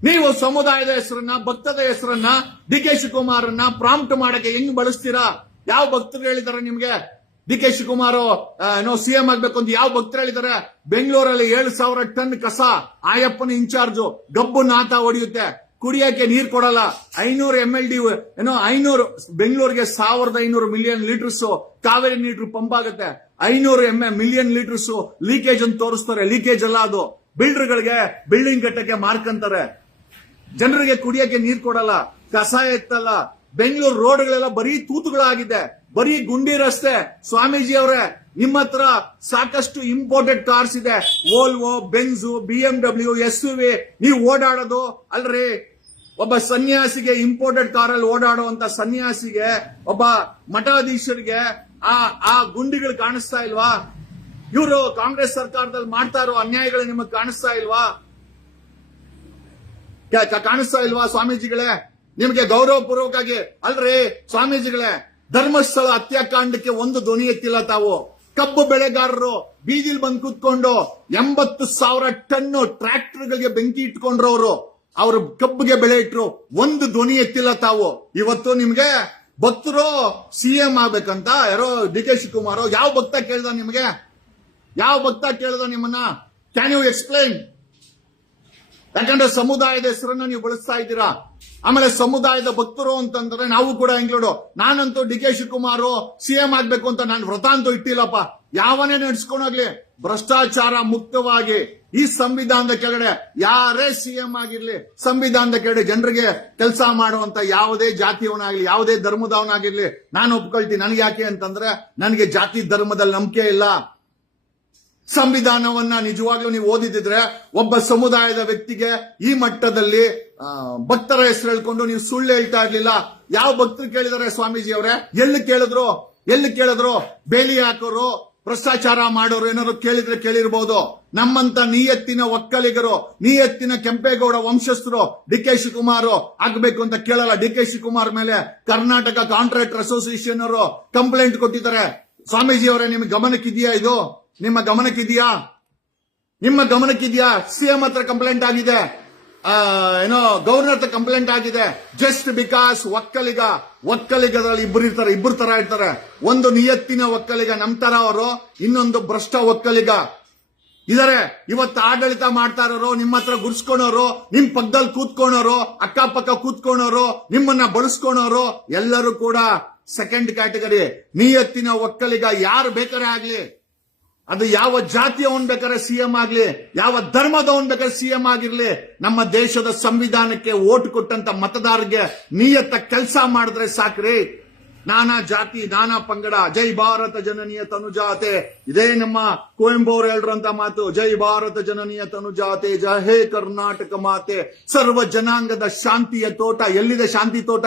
ನೀವು ಸಮುದಾಯದ ಹೆಸರನ್ನ, ಭಕ್ತದ ಹೆಸರನ್ನ, ಡಿ ಕೆ ಶಿವಕುಮಾರನ್ನ ಪ್ರಾಂಪ್ಟ್ ಮಾಡಕ್ಕೆ ಹೆಂಗ್ ಬಳಸ್ತೀರಾ? ಯಾವ ಭಕ್ತರು ಹೇಳಿದ್ದಾರೆ ನಿಮ್ಗೆ ಡಿ ಕೆ ಶಿವಕುಮಾರ್ ಸಿಎಂ ಆಗ್ಬೇಕು ಅಂತ? ಯಾವ ಭಕ್ತರು ಹೇಳಿದ್ದಾರೆ? ಬೆಂಗಳೂರಲ್ಲಿ 7,000 ಟನ್ ಕಸ ಆಯಪ್ಪನ ಇನ್ಚಾರ್ಜ್ ಗಬ್ಬು ನಾತ ಹೊಡೆಯುತ್ತೆ, ಕುಡಿಯಕ್ಕೆ ನೀರ್ ಕೊಡಲ್ಲ. 500 MLD ಏನೋ 500 ಬೆಂಗಳೂರಿಗೆ 1,500 ಮಿಲಿಯನ್ ಲೀಟರ್ಸ್ ಕಾವೇರಿ ನೀರು ಪಂಪ್ ಆಗುತ್ತೆ. 500 ಮಿಲಿಯನ್ ಲೀಟರ್ಸ್ ಲೀಕೇಜ್ ಅಂತ ತೋರಿಸ್ತಾರೆ. ಲೀಕೇಜ್ ಅಲ್ಲ ಅದು, ಬಿಲ್ಡರ್ಗಳಿಗೆ ಬಿಲ್ಡಿಂಗ್ ಕಟ್ಟಕ್ಕೆ ಮಾರ್ಕಂತಾರೆ. ಜನರಿಗೆ ಕುಡಿಯಕ್ಕೆ ನೀರ್ ಕೊಡಲ್ಲ, ಕಸ ಎತ್ತಲ್ಲ. ಬೆಂಗಳೂರು ರೋಡ್ಗಳೆಲ್ಲ ಬರೀ ತೂತುಗಳಾಗಿದೆ, ಬರೀ ಗುಂಡಿ ರಸ್ತೆ. ಸ್ವಾಮೀಜಿ ಅವರೇ, ನಿಮ್ಮ ಹತ್ರ ಸಾಕಷ್ಟು ಇಂಪೋರ್ಟೆಡ್ ಕಾರ್ಸ್ ಇದೆ, ವೋಲ್ವೋ, ಬೆನ್ಸು, BMW, SUV. ನೀವು ಓಡಾಡೋದು ಅಲ್ರಿ ಒಬ್ಬ ಸನ್ಯಾಸಿಗೆ, ಇಂಪೋರ್ಟೆಡ್ ಕಾರಲ್ಲಿ ಓಡಾಡುವಂತ ಸನ್ಯಾಸಿಗೆ, ಒಬ್ಬ ಮಠಾಧೀಶರಿಗೆ ಆ ಗುಂಡಿಗಳು ಕಾಣಿಸ್ತಾ ಇಲ್ವಾ? ಇವರು ಕಾಂಗ್ರೆಸ್ ಸರ್ಕಾರದಲ್ಲಿ ಮಾಡ್ತಾ ಇರೋ ಅನ್ಯಾಯಗಳು ನಿಮಗೆ ಕಾಣಿಸ್ತಾ ಇಲ್ವಾ? ಕಾಣಿಸ್ತಾ ಇಲ್ವಾ ಸ್ವಾಮೀಜಿಗಳೇ? ನಿಮ್ಗೆ ಗೌರವಪೂರ್ವಕವಾಗಿ ಅಲ್ರಿ ಸ್ವಾಮೀಜಿಗಳೇ, ಧರ್ಮಸ್ಥಳ ಹತ್ಯಾಕಾಂಡಕ್ಕೆ ಒಂದು ಧ್ವನಿ ಎತ್ತಿಲ್ಲ ತಾವು. ಕಬ್ಬು ಬೆಳೆಗಾರರು ಬೀದಿಲ್ ಬಂದು ಕೂತ್ಕೊಂಡು 80,000 ಟನ್ ಟ್ರ್ಯಾಕ್ಟರ್ಗಳಿಗೆ ಬೆಂಕಿ ಇಟ್ಕೊಂಡ್ರವರು, ಅವರು ಕಬ್ಬಿಗೆ ಬೆಳೆ ಇಟ್ರು, ಒಂದು ಧ್ವನಿ ಎತ್ತಿಲ್ಲ ತಾವು. ಇವತ್ತು ನಿಮ್ಗೆ ಭಕ್ತರು ಸಿಎಂ ಆಗ್ಬೇಕಂತ ಯಾರೋ ಡಿ ಕೆ ಶಿವಕುಮಾರ್, ಯಾವ ಭಕ್ತ ಕೇಳ್ದ ನಿಮ್ಗೆ? ಯಾವ ಭಕ್ತ ಕೇಳ್ದ ನಿಮ್ಮನ್ನ? Can you explain? ಯಾಕಂದ್ರೆ ಸಮುದಾಯದ ಹೆಸರನ್ನ ನೀವು ಬಳಸ್ತಾ ಇದ್ದೀರಾ. ಆಮೇಲೆ ಸಮುದಾಯದ ಭಕ್ತರು ಅಂತಂದ್ರೆ ನಾವು ಕೂಡ ಇಂಕ್ಲೂಡ್. ನಾನಂತೂ ಡಿ ಕೆ ಶಿವಕುಮಾರ್ ಸಿಎಂ ಆಗ್ಬೇಕು ಅಂತ ನಾನು ವ್ರತ ಅಂತೂ ಇಟ್ಟಿಲ್ಲಪ್ಪ. ಯಾವನೇ ನಡೆಸ್ಕೊಂಡೋಗ್ಲಿ ಭ್ರಷ್ಟಾಚಾರ ಮುಕ್ತವಾಗಿ ಈ ಸಂವಿಧಾನದ ಕೆಳಗಡೆ ಯಾರೇ ಸಿಎಂ ಆಗಿರ್ಲಿ, ಸಂವಿಧಾನದ ಕೆಳಗಡೆ ಜನರಿಗೆ ಕೆಲಸ ಮಾಡುವಂತ ಯಾವುದೇ ಜಾತಿಯವನಾಗ್ಲಿ, ಯಾವುದೇ ಧರ್ಮದವನಾಗಿರ್ಲಿ ನಾನು ಒಪ್ಕೊಳ್ತೀನಿ. ನನಗೆ ಯಾಕೆ ಅಂತಂದ್ರೆ ನನಗೆ ಜಾತಿ ಧರ್ಮದಲ್ಲಿ ನಂಬಿಕೆ ಇಲ್ಲ. ಸಂವಿಧಾನವನ್ನ ನಿಜವಾಗ್ಲೂ ನೀವು ಓದಿದ್ರೆ ಒಬ್ಬ ಸಮುದಾಯದ ವ್ಯಕ್ತಿಗೆ ಈ ಮಟ್ಟದಲ್ಲಿ ಭಕ್ತರ ಹೆಸರು ಹೇಳ್ಕೊಂಡು ನೀವು ಸುಳ್ಳು ಹೇಳ್ತಾ ಇರ್ಲಿಲ್ಲ. ಯಾವ ಭಕ್ತರು ಕೇಳಿದಾರೆ ಸ್ವಾಮೀಜಿ ಅವರೇ? ಎಲ್ಲಿ ಕೇಳಿದ್ರು? ಬೇಲಿ ಹಾಕೋರು, ಭ್ರಷ್ಟಾಚಾರ ಮಾಡೋರು ಏನಾದ್ರು ಕೇಳಿದ್ರೆ ಕೇಳಿರ್ಬೋದು. ನಮ್ಮಂತ ನಿಯತ್ತಿನ ಒಕ್ಕಲಿಗರು, ನಿಯತ್ತಿನ ಕೆಂಪೇಗೌಡ ವಂಶಸ್ಥರು ಡಿ ಕೆ ಶಿವಕುಮಾರ್ ಆಗ್ಬೇಕು ಅಂತ ಕೇಳಲ್ಲ. ಡಿ ಕೆ ಶಿವಕುಮಾರ್ ಮೇಲೆ ಕರ್ನಾಟಕ ಕಾಂಟ್ರಾಕ್ಟರ್ ಅಸೋಸಿಯೇಷನ್ ಅವರು ಕಂಪ್ಲೇಂಟ್ ಕೊಟ್ಟಿದ್ದಾರೆ. ಸ್ವಾಮೀಜಿ ಅವರೇ, ನಿಮ್ಗೆ ಗಮನಕ್ಕಿದೆಯಾ ಇದು? ನಿಮ್ಮ ಗಮನಕ್ಕಿದೆಯಾ? ಸಿಎಂ ಹತ್ರ ಕಂಪ್ಲೇಂಟ್ ಆಗಿದೆ, ಗವರ್ನರ್ ಹತ್ರ ಕಂಪ್ಲೇಂಟ್ ಆಗಿದೆ. ಜಸ್ಟ್ ಬಿಕಾಸ್ ಒಕ್ಕಲಿಗದಲ್ಲಿ ಇಬ್ಬರು ತರ ಇರ್ತಾರೆ. ಒಂದು ನಿಯತ್ತಿನ ಒಕ್ಕಲಿಗ ನಮ್ ತರ ಅವರು, ಇನ್ನೊಂದು ಭ್ರಷ್ಟ ಒಕ್ಕಲಿಗ ಇದಾರೆ. ಇವತ್ತು ಆಡಳಿತ ಮಾಡ್ತಾ ಇರೋರು, ನಿಮ್ಮ ಹತ್ರ ಗುರ್ಸ್ಕೊಳೋರು, ನಿಮ್ ಪಕ್ಕದಲ್ಲಿ ಕೂತ್ಕೊಳೋರು, ಅಕ್ಕಪಕ್ಕ ಕೂತ್ಕೊಳೋರು, ನಿಮ್ಮನ್ನ ಬಳಸ್ಕೊಳೋರು ಎಲ್ಲರೂ ಕೂಡ ಸೆಕೆಂಡ್ ಕ್ಯಾಟಗರಿ. ನಿಯತ್ತಿನ ಒಕ್ಕಲಿಗ ಯಾರು ಬೇಕಾದ್ರೆ ಆಗ್ಲಿ, ಅದು ಯಾವ ಜಾತಿಯವನ್ ಬೇಕಾದ್ರೆ ಸಿಎಂ ಆಗ್ಲಿ, ಯಾವ ಧರ್ಮದವನ್ ಬೇಕಾದ್ರೆ ಸಿಎಂ ಆಗಿರ್ಲಿ, ನಮ್ಮ ದೇಶದ ಸಂವಿಧಾನಕ್ಕೆ ಓಟ್ ಕೊಟ್ಟಂತ ಮತದಾರರಿಗೆ ನಿಯತ್ತ ಕೆಲಸ ಮಾಡಿದ್ರೆ ಸಾಕ್ರಿ. ನಾನಾ ಜಾತಿ, ನಾನಾ ಪಂಗಡ, ಜೈ ಭಾರತ ಜನನೀಯ ತನುಜಾತೆ. ಇದೇ ನಮ್ಮ ಕುವೆಂಪು ಅವರು ಹೇಳಿರಂತ ಮಾತು, ಜೈ ಭಾರತ ಜನನೀಯ ತನುಜಾತೆ, ಜಯ ಹೇ ಕರ್ನಾಟಕ ಮಾತೆ, ಸರ್ವ ಜನಾಂಗದ ಶಾಂತಿಯ ತೋಟ. ಎಲ್ಲಿದೆ ಶಾಂತಿ ತೋಟ?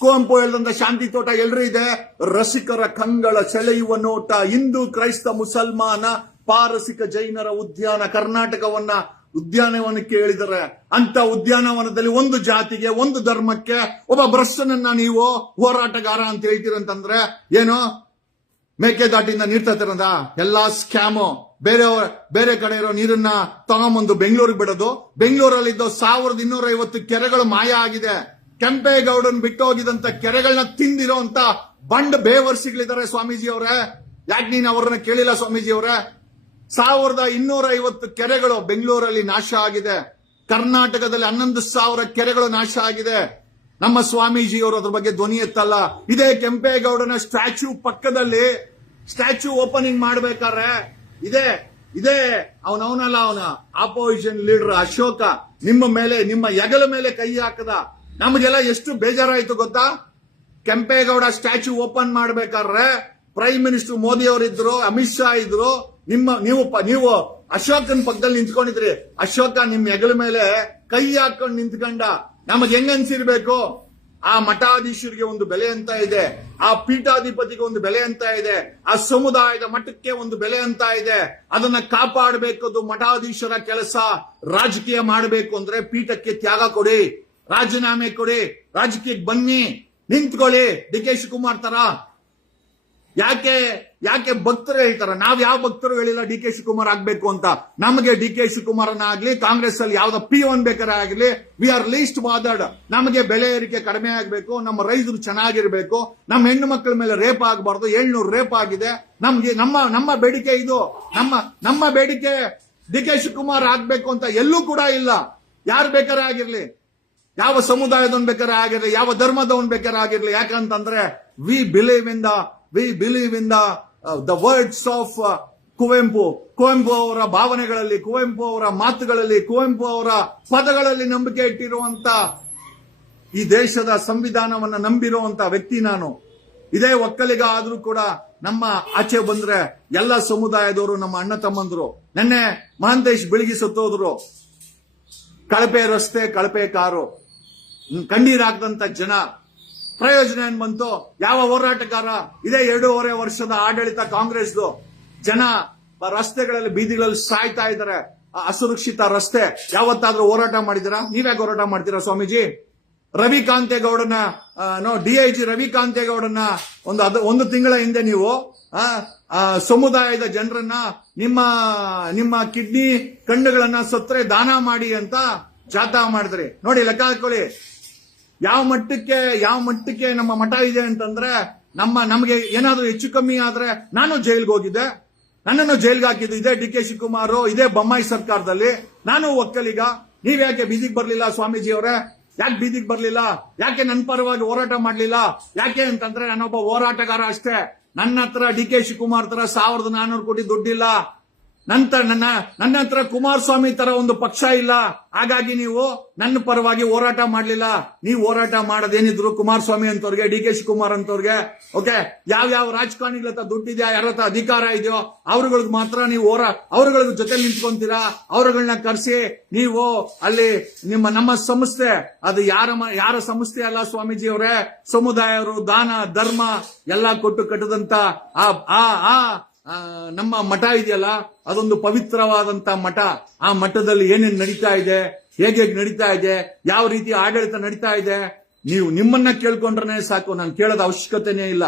ಕುವೆಂಪು ಹೇಳಿದಂತ ಶಾಂತಿ ತೋಟ ಎಲ್ರಿ ಇದೆ? ರಸಿಕರ ಕಂಗಳ ಸೆಳೆಯುವ ನೋಟ, ಹಿಂದೂ ಕ್ರೈಸ್ತ ಮುಸಲ್ಮಾನ ಪಾರಸಿಕ ಜೈನರ ಉದ್ಯಾನ. ಕರ್ನಾಟಕವನ್ನ ಉದ್ಯಾನವನಕ್ಕೆ ಹೇಳಿದರೆ ಅಂತ ಉದ್ಯಾನವನದಲ್ಲಿ ಒಂದು ಜಾತಿಗೆ, ಒಂದು ಧರ್ಮಕ್ಕೆ ಒಬ್ಬ ಭ್ರಷ್ಟನನ್ನ ನೀವು ಹೋರಾಟಗಾರ ಅಂತ ಹೇಳ್ತೀರಂತಂದ್ರೆ ಏನು? ಮೇಕೆದಾಟಿಂದ ನೀರ್ ತರ್ತಾರಂದ ಎಲ್ಲಾ ಸ್ಕ್ಯಾಮು. ಬೇರೆ ಕಡೆ ಇರೋ ನೀರನ್ನ ತಗೊಂಬಂದು ಬೆಂಗಳೂರಿಗೆ ಬಿಡೋದು. ಬೆಂಗಳೂರಲ್ಲಿದ್ದ 1250 ಕೆರೆಗಳು ಮಾಯ ಆಗಿದೆ. ಕೆಂಪೇಗೌಡನ್ ಬಿಟ್ಟು ಹೋಗಿದಂತ ಕೆರೆಗಳನ್ನ ತಿಂದಿರೋ ಅಂತ ಬಂಡ್ ಬೇವರ್ಸಿಗಳಿದ್ದಾರೆ ಸ್ವಾಮೀಜಿ ಅವರೇ. ಯಾಕೆ ನೀನು ಅವ್ರನ್ನ ಕೇಳಿಲ್ಲ ಸ್ವಾಮೀಜಿ ಅವರೇ? 1250 ಕೆರೆಗಳು ಬೆಂಗಳೂರಲ್ಲಿ ನಾಶ ಆಗಿದೆ. ಕರ್ನಾಟಕದಲ್ಲಿ 11,000 ಕೆರೆಗಳು ನಾಶ ಆಗಿದೆ. ನಮ್ಮ ಸ್ವಾಮೀಜಿಯವರು ಅದ್ರ ಬಗ್ಗೆ ಧ್ವನಿ ಎತ್ತಲ್ಲ. ಇದೇ ಕೆಂಪೇಗೌಡನ ಸ್ಟ್ಯಾಚ್ಯೂ ಪಕ್ಕದಲ್ಲಿ ಸ್ಟ್ಯಾಚ್ಯೂ ಓಪನಿಂಗ್ ಮಾಡ್ಬೇಕಾದ್ರೆ ಇದೇ ಅವನಲ್ಲ ಅವನ ಆಪೋಸಿಷನ್ ಲೀಡರ್ ಅಶೋಕ ನಿಮ್ಮ ಹೆಗಲ ಮೇಲೆ ಕೈ ಹಾಕದ. ನಮಗೆಲ್ಲ ಎಷ್ಟು ಬೇಜಾರಾಯ್ತು ಗೊತ್ತಾ? ಕೆಂಪೇಗೌಡ ಸ್ಟ್ಯಾಚ್ಯೂ ಓಪನ್ ಮಾಡ್ಬೇಕಾದ್ರೆ ಪ್ರೈಮ್ ಮಿನಿಸ್ಟರ್ ಮೋದಿ ಅವರಿದ್ರು, ಅಮಿತ್ ಶಾ ಇದ್ರು, ನೀವು ಅಶೋಕನ ಪಕ್ಕದಲ್ಲಿ ನಿಂತ್ಕೊಂಡಿದ್ರಿ. ಅಶೋಕ ನಿಮ್ ಹೆಗಲ ಮೇಲೆ ಕೈ ಹಾಕೊಂಡು ನಿಂತ್ಕೊಂಡ. ನಮಗ್ ಹೆಂಗ್ ಅನ್ಸಿರ್ಬೇಕು? ಆ ಮಠಾಧೀಶರಿಗೆ ಒಂದು ಬೆಲೆ ಅಂತ ಇದೆ, ಆ ಪೀಠಾಧಿಪತಿಗೆ ಒಂದು ಬೆಲೆ ಅಂತ ಇದೆ, ಆ ಸಮುದಾಯದ ಮಠಕ್ಕೆ ಒಂದು ಬೆಲೆ ಅಂತ ಇದೆ. ಅದನ್ನ ಕಾಪಾಡಬೇಕು. ಮಠಾಧೀಶರ ಕೆಲಸ. ರಾಜಕೀಯ ಮಾಡಬೇಕು ಅಂದ್ರೆ ಪೀಠಕ್ಕೆ ತ್ಯಾಗ ಕೊಡಿ, ರಾಜೀನಾಮೆ ಕೊಡಿ, ರಾಜಕೀಯಕ್ಕೆ ಬನ್ನಿ, ನಿಂತ್ಕೊಳ್ಳಿ. ಡಿ ಕೆ ಶಿವಕುಮಾರ್ ತರ ಯಾಕೆ ಭಕ್ತರು ಹೇಳ್ತಾರ? ನಾವ್ ಯಾವ ಭಕ್ತರು ಹೇಳಿಲ್ಲ ಡಿ ಕೆ ಶಿವಕುಮಾರ್ ಆಗ್ಬೇಕು ಅಂತ. ನಮಗೆ ಡಿ ಕೆ ಶಿವಕುಮಾರನ್ನ ಆಗ್ಲಿ, ಕಾಂಗ್ರೆಸ್ ಅಲ್ಲಿ ಯಾವ್ದ P1 ಬೇಕಾದ್ರೆ ಆಗಲಿ, ವಿ ಆರ್ ಲೀಸ್ಟ್ ಬಾದರ್ಡ್. ನಮಗೆ ಬೆಲೆ ಏರಿಕೆ ಕಡಿಮೆ ಆಗ್ಬೇಕು, ನಮ್ಮ ರೈತರು ಚೆನ್ನಾಗಿರ್ಬೇಕು, ನಮ್ಮ ಹೆಣ್ಣು ಮಕ್ಕಳ ಮೇಲೆ ರೇಪ್ ಆಗಬಾರ್ದು. 700 ರೇಪ್ ಆಗಿದೆ. ನಮ್ಗೆ ನಮ್ಮ ಬೇಡಿಕೆ ಇದು. ನಮ್ಮ ಬೇಡಿಕೆ ಡಿ ಕೆ ಶಿವಕುಮಾರ್ ಆಗ್ಬೇಕು ಅಂತ ಎಲ್ಲೂ ಕೂಡ ಇಲ್ಲ. ಯಾರು ಬೇಕಾದ್ರೆ ಆಗಿರ್ಲಿ, ಯಾವ ಸಮುದಾಯದವನ್ ಬೇಕಾದ್ರೆ ಆಗಿರ್ಲಿ, ಯಾವ ಧರ್ಮದವನ್ ಬೇಕಾದ್ರೆ ಆಗಿರ್ಲಿ. ಯಾಕಂತಂದ್ರೆ we believe in the words of Kuvempu ಅವರ ಭಾವನೆಗಳಲ್ಲಿ, ಕುವೆಂಪು ಅವರ ಮಾತುಗಳಲ್ಲಿ, ಕುವೆಂಪು ಅವರ ಪದಗಳಲ್ಲಿ ನಂಬಿಕೆ ಇಟ್ಟಿರುವಂತ, ಈ ದೇಶದ ಸಂವಿಧಾನವನ್ನ ನಂಬಿರುವಂತ ವ್ಯಕ್ತಿ ನಾನು. ಇದೇ ಒಕ್ಕಲಿಗ ಆದ್ರೂ ಕೂಡ ನಮ್ಮ ಆಚೆ ಬಂದ್ರೆ ಎಲ್ಲ ಸಮುದಾಯದವರು ನಮ್ಮ ಅಣ್ಣ ತಮ್ಮಂದ್ರು. ನೆನ್ನೆ ಮಹಾಂತೇಶ್ ಬೆಳಗಿ ಸತ್ತೋದ್ರು. ಕಳಪೆ ರಸ್ತೆ, ಕಳಪೆ ಕಾರು, ಕಣ್ಣೀರಾಗದಂತ ಜನ. ಪ್ರಯೋಜನ ಏನ್ ಬಂತು? ಯಾವ ಹೋರಾಟಗಾರ? ಇದೇ 2.5 ವರ್ಷದ ಆಡಳಿತ ಕಾಂಗ್ರೆಸ್ದು. ಜನ ರಸ್ತೆಗಳಲ್ಲಿ, ಬೀದಿಗಳಲ್ಲಿ ಸಾಯ್ತಾ ಇದ್ದಾರೆ. ಅಸುರಕ್ಷಿತ ರಸ್ತೆ. ಯಾವತ್ತಾದ್ರೂ ಹೋರಾಟ ಮಾಡಿದಿರಾ? ನೀವ್ಯಾಕೆ ಹೋರಾಟ ಮಾಡ್ತೀರಾ ಸ್ವಾಮೀಜಿ? ರವಿಕಾಂತೇಗೌಡನ DIG ರವಿಕಾಂತೇಗೌಡನ ಒಂದು ತಿಂಗಳ ಹಿಂದೆ ನೀವು ಸಮುದಾಯದ ಜನರನ್ನ ನಿಮ್ಮ ಕಿಡ್ನಿ ಕಣ್ಣುಗಳನ್ನ ಸತ್ರೆ ದಾನ ಮಾಡಿ ಅಂತ ಜಾಥಾ ಮಾಡಿದ್ರಿ. ನೋಡಿ, ಲೆಕ್ಕ ಹಾಕೊಳ್ಳಿ ಯಾವ ಮಟ್ಟಕ್ಕೆ ನಮ್ಮ ಮಠ ಇದೆ ಅಂತಂದ್ರೆ, ನಮಗೆ ಏನಾದ್ರೂ ಹೆಚ್ಚು ಕಮ್ಮಿ ಆದ್ರೆ ನಾನು ಜೈಲ್ಗೆ ಹೋಗಿದ್ದೆ. ನನ್ನನ್ನು ಜೈಲ್ಗೆ ಹಾಕಿದ್ದು ಇದೇ ಡಿ ಕೆ ಶಿವಕುಮಾರ್, ಇದೇ ಬೊಮ್ಮಾಯಿ ಸರ್ಕಾರದಲ್ಲಿ. ನಾನು ಒಕ್ಕಲಿಗ. ನೀವ್ಯಾಕೆ ಬೀದಿಗೆ ಬರ್ಲಿಲ್ಲ ಸ್ವಾಮೀಜಿ ಅವರೇ? ಯಾಕೆ ಬೀದಿಗೆ ಬರ್ಲಿಲ್ಲ? ಯಾಕೆ ನನ್ನ ಪರವಾಗಿ ಹೋರಾಟ ಮಾಡ್ಲಿಲ್ಲ? ಯಾಕೆ ಅಂತಂದ್ರೆ ನಾನೊಬ್ಬ ಹೋರಾಟಗಾರ ಅಷ್ಟೇ. ನನ್ನ ಹತ್ರ ಡಿ ಕೆ ಶಿವಕುಮಾರ್ ತರ 1400 ಕೋಟಿ ದುಡ್ಡಿಲ್ಲ. ನನ್ನ ಹತ್ರ ಕುಮಾರಸ್ವಾಮಿ ತರ ಒಂದು ಪಕ್ಷ ಇಲ್ಲ. ಹಾಗಾಗಿ ನೀವು ನನ್ನ ಪರವಾಗಿ ಹೋರಾಟ ಮಾಡ್ಲಿಲ್ಲ. ನೀವು ಹೋರಾಟ ಮಾಡೋದೇನಿದ್ರು ಕುಮಾರಸ್ವಾಮಿ ಅಂತವ್ರಿಗೆ, ಡಿ ಕೆ ಶಿವಕುಮಾರ್ ಅಂತವ್ರಿಗೆ. ಓಕೆ, ಯಾವ ರಾಜಕಾರಣಿಗಳ ಹತ್ರ ದುಡ್ಡಿದೆಯಾ, ಯಾರ ಹತ್ರ ಅಧಿಕಾರ ಇದೆಯೋ ಅವ್ರಗಳಿಗೆ ಮಾತ್ರ ನೀವು ಅವ್ರಗಳ ಜೊತೆ ನಿಂತ್ಕೊಂತೀರಾ. ಅವ್ರಗಳನ್ನ ಕರೆಸಿ ನೀವು ಅಲ್ಲಿ ನಮ್ಮ ಸಂಸ್ಥೆ, ಅದು ಯಾರ ಸಂಸ್ಥೆ ಅಲ್ಲ ಸ್ವಾಮೀಜಿ ಅವರೇ. ಸಮುದಾಯವರು ದಾನ ಧರ್ಮ ಎಲ್ಲ ಕೊಟ್ಟು ಕಟ್ಟದಂತ ನಮ್ಮ ಮಠ ಇದೆಯಲ್ಲ, ಅದೊಂದು ಪವಿತ್ರವಾದಂತ ಮಠ. ಆ ಮಠದಲ್ಲಿ ಏನೇನ್ ನಡೀತಾ ಇದೆ, ಹೇಗೆ ನಡೀತಾ ಇದೆ, ಯಾವ ರೀತಿ ಆಡಳಿತ ನಡೀತಾ ಇದೆ, ನೀವು ನಿಮ್ಮನ್ನ ಕೇಳ್ಕೊಂಡ್ರೆ ಸಾಕು. ನಾನು ಕೇಳೋದ ಅವಶ್ಯಕತೆನೇ ಇಲ್ಲ.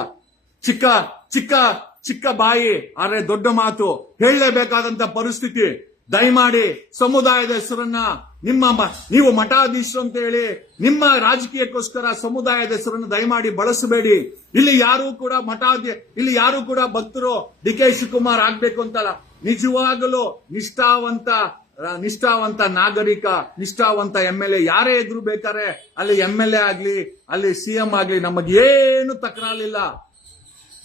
ಚಿಕ್ಕ ಬಾಯಿ ಆದ್ರೆ ದೊಡ್ಡ ಮಾತು ಹೇಳಲೇಬೇಕಾದಂತ ಪರಿಸ್ಥಿತಿ. ದಯಮಾಡಿ ಸಮುದಾಯದ ಹೆಸರನ್ನ ನೀವು ಮಠಾಧೀಶರು ಅಂತ ಹೇಳಿ ನಿಮ್ಮ ರಾಜಕೀಯಕ್ಕೋಸ್ಕರ ಸಮುದಾಯದ ಹೆಸರನ್ನು ದಯಮಾಡಿ ಬಳಸಬೇಡಿ. ಇಲ್ಲಿ ಯಾರು ಕೂಡ ಭಕ್ತರು ಡಿ ಕೆ ಶಿವಕುಮಾರ್ ಆಗ್ಬೇಕು ಅಂತಲ್ಲ. ನಿಜವಾಗಲೂ ನಿಷ್ಠಾವಂತ ನಾಗರಿಕ, ನಿಷ್ಠಾವಂತ MLA ಯಾರೇ ಇದ್ರು ಬೇಕಾದ್ರೆ ಅಲ್ಲಿ MLA ಆಗ್ಲಿ, ಅಲ್ಲಿ CM ಆಗ್ಲಿ, ನಮಗೇನು ತಕರಾರಿಲ್ಲ.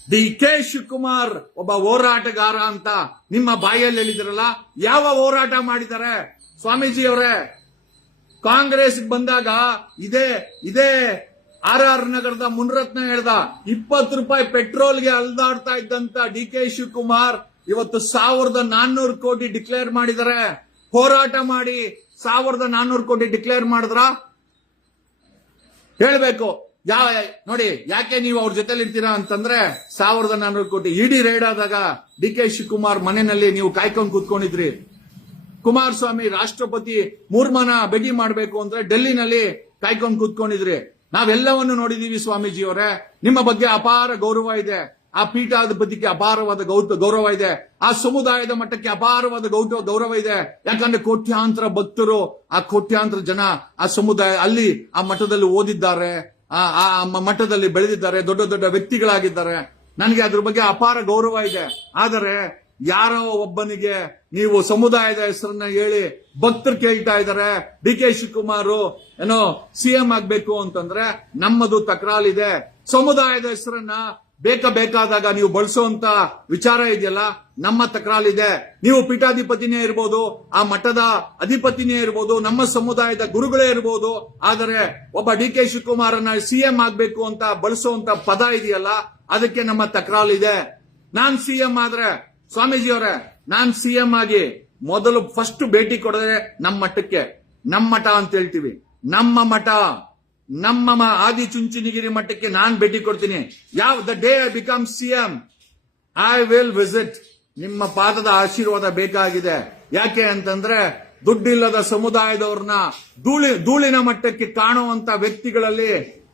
ಡಿ ಕೆ ಶಿವಕುಮಾರ್ ಒಬ್ಬ ಹೋರಾಟಗಾರ ಅಂತ ನಿಮ್ಮ ಬಾಯಲ್ಲಿ ಹೇಳಿದಿರಲ್ಲ, ಯಾವ ಹೋರಾಟ ಮಾಡಿದ್ದಾರೆ ಸ್ವಾಮೀಜಿ ಅವರೇ? ಕಾಂಗ್ರೆಸ್ ಬಂದಾಗ ಇದೇ RR ನಗರದ ಮುನ್ರತ್ನ ಹೇಳ್ದ 20 ರೂಪಾಯಿ ಪೆಟ್ರೋಲ್ಗೆ ಅಲ್ದಾಡ್ತಾ ಇದ್ದಂತ ಡಿ ಕೆ ಶಿವಕುಮಾರ್ ಇವತ್ತು 1400 ಕೋಟಿ ಡಿಕ್ಲೇರ್ ಮಾಡಿದ್ದಾರೆ. ಹೋರಾಟ ಮಾಡಿ 1400 ಕೋಟಿ ಡಿಕ್ಲೇರ್ ಮಾಡಿದ್ರ? ಹೇಳ್ಬೇಕು. ನೋಡಿ, ಯಾಕೆ ನೀವು ಅವ್ರ ಜೊತೆಲಿ ಇರ್ತೀರಾ ಅಂತಂದ್ರೆ 1400 ಕೋಟಿ ಇಡಿ ರೈಡ್ ಆದಾಗ ಡಿ ಕೆ ಶಿವಕುಮಾರ್ ಮನೆಯಲ್ಲಿ ನೀವು ಕಾಯ್ಕೊಂಡು ಕೂತ್ಕೊಂಡಿದ್ರಿ. ಕುಮಾರಸ್ವಾಮಿ ರಾಷ್ಟ್ರಪತಿ ಮೂರ್ಮನ ಭೇಟಿ ಮಾಡಬೇಕು ಅಂದ್ರೆ ಡೆಲ್ಲಿನಲ್ಲಿ ಕಾಯ್ಕೊಂಡು ಕೂತ್ಕೊಂಡಿದ್ರಿ. ನಾವೆಲ್ಲವನ್ನು ನೋಡಿದೀವಿ ಸ್ವಾಮೀಜಿ ಅವರೇ. ನಿಮ್ಮ ಬಗ್ಗೆ ಅಪಾರ ಗೌರವ ಇದೆ. ಆ ಪೀಠಾಧಿಪತಿಗೆ ಅಪಾರವಾದ ಗೌರವ ಇದೆ. ಆ ಸಮುದಾಯದ ಮಟ್ಟಕ್ಕೆ ಅಪಾರವಾದ ಗೌರವ ಇದೆ. ಯಾಕಂದ್ರೆ ಕೋಟ್ಯಾಂತರ ಭಕ್ತರು, ಆ ಕೋಟ್ಯಾಂತರ ಜನ ಆ ಸಮುದಾಯ ಅಲ್ಲಿ ಆ ಮಠದಲ್ಲಿ ಓದಿದ್ದಾರೆ, ಆ ಮಠದಲ್ಲಿ ಬೆಳೆದಿದ್ದಾರೆ, ದೊಡ್ಡ ದೊಡ್ಡ ವ್ಯಕ್ತಿಗಳಾಗಿದ್ದಾರೆ. ನನಗೆ ಅದ್ರ ಬಗ್ಗೆ ಅಪಾರ ಗೌರವ ಇದೆ. ಆದರೆ ಯಾರೋ ಒಬ್ಬನಿಗೆ ನೀವು ಸಮುದಾಯದ ಹೆಸರನ್ನ ಹೇಳಿ ಭಕ್ತರು ಕೇಳ್ತಾ ಇದ್ದಾರೆ ಡಿ ಕೆ ಶಿವಕುಮಾರ್ ಏನೋ ಸಿಎಂ ಆಗ್ಬೇಕು ಅಂತಂದ್ರೆ ನಮ್ಮದು ತಕರಾಲಿದೆ. ಸಮುದಾಯದ ಹೆಸರನ್ನ ಬೇಕಾದಾಗ ನೀವು ಬಳಸುವಂತ ವಿಚಾರ ಇದೆಯಲ್ಲ, ನಮ್ಮ ತಕರಾಲಿದೆ. ನೀವು ಪೀಠಾಧಿಪತಿನೇ ಇರ್ಬೋದು, ಆ ಮಠದ ಅಧಿಪತಿನೇ ಇರ್ಬೋದು, ನಮ್ಮ ಸಮುದಾಯದ ಗುರುಗಳೇ ಇರ್ಬೋದು, ಆದರೆ ಒಬ್ಬ ಡಿ ಕೆ ಶಿವಕುಮಾರನ್ನ ಸಿಎಂ ಆಗ್ಬೇಕು ಅಂತ ಬಳಸುವಂತ ಪದ ಇದೆಯಲ್ಲ, ಅದಕ್ಕೆ ನಮ್ಮ ತಕರಾಲಿದೆ. ನಾನ್ ಸಿಎಂ ಆದ್ರೆ ಸ್ವಾಮೀಜಿಯವರೇ, ನಾನ್ ಸಿಎಂ ಆಗಿ ಮೊದಲು ಫಸ್ಟ್ ಭೇಟಿ ಕೊಡದೆ ನಮ್ಮ ಮಠಕ್ಕೆ, ನಮ್ಮ ಮಠ ಅಂತ ಹೇಳ್ತೀವಿ, ನಮ್ಮ ಮಠ, ನಮ್ಮ ಆದಿ ಚುಂಚನಗಿರಿ ಮಠಕ್ಕೆ ನಾನ್ ಭೇಟಿ ಕೊಡ್ತೀನಿ. The day I become CM I will visit. ನಿಮ್ಮ ಪಾದದ ಆಶೀರ್ವಾದ ಬೇಕಾಗಿದೆ. ಯಾಕೆ ಅಂತಂದ್ರೆ ದುಡ್ಡಿಲ್ಲದ ಸಮುದಾಯದವ್ರನ್ನ ಧೂಳಿನ ಮಟ್ಟಕ್ಕೆ ಕಾಣುವಂತ ವ್ಯಕ್ತಿಗಳಲ್ಲಿ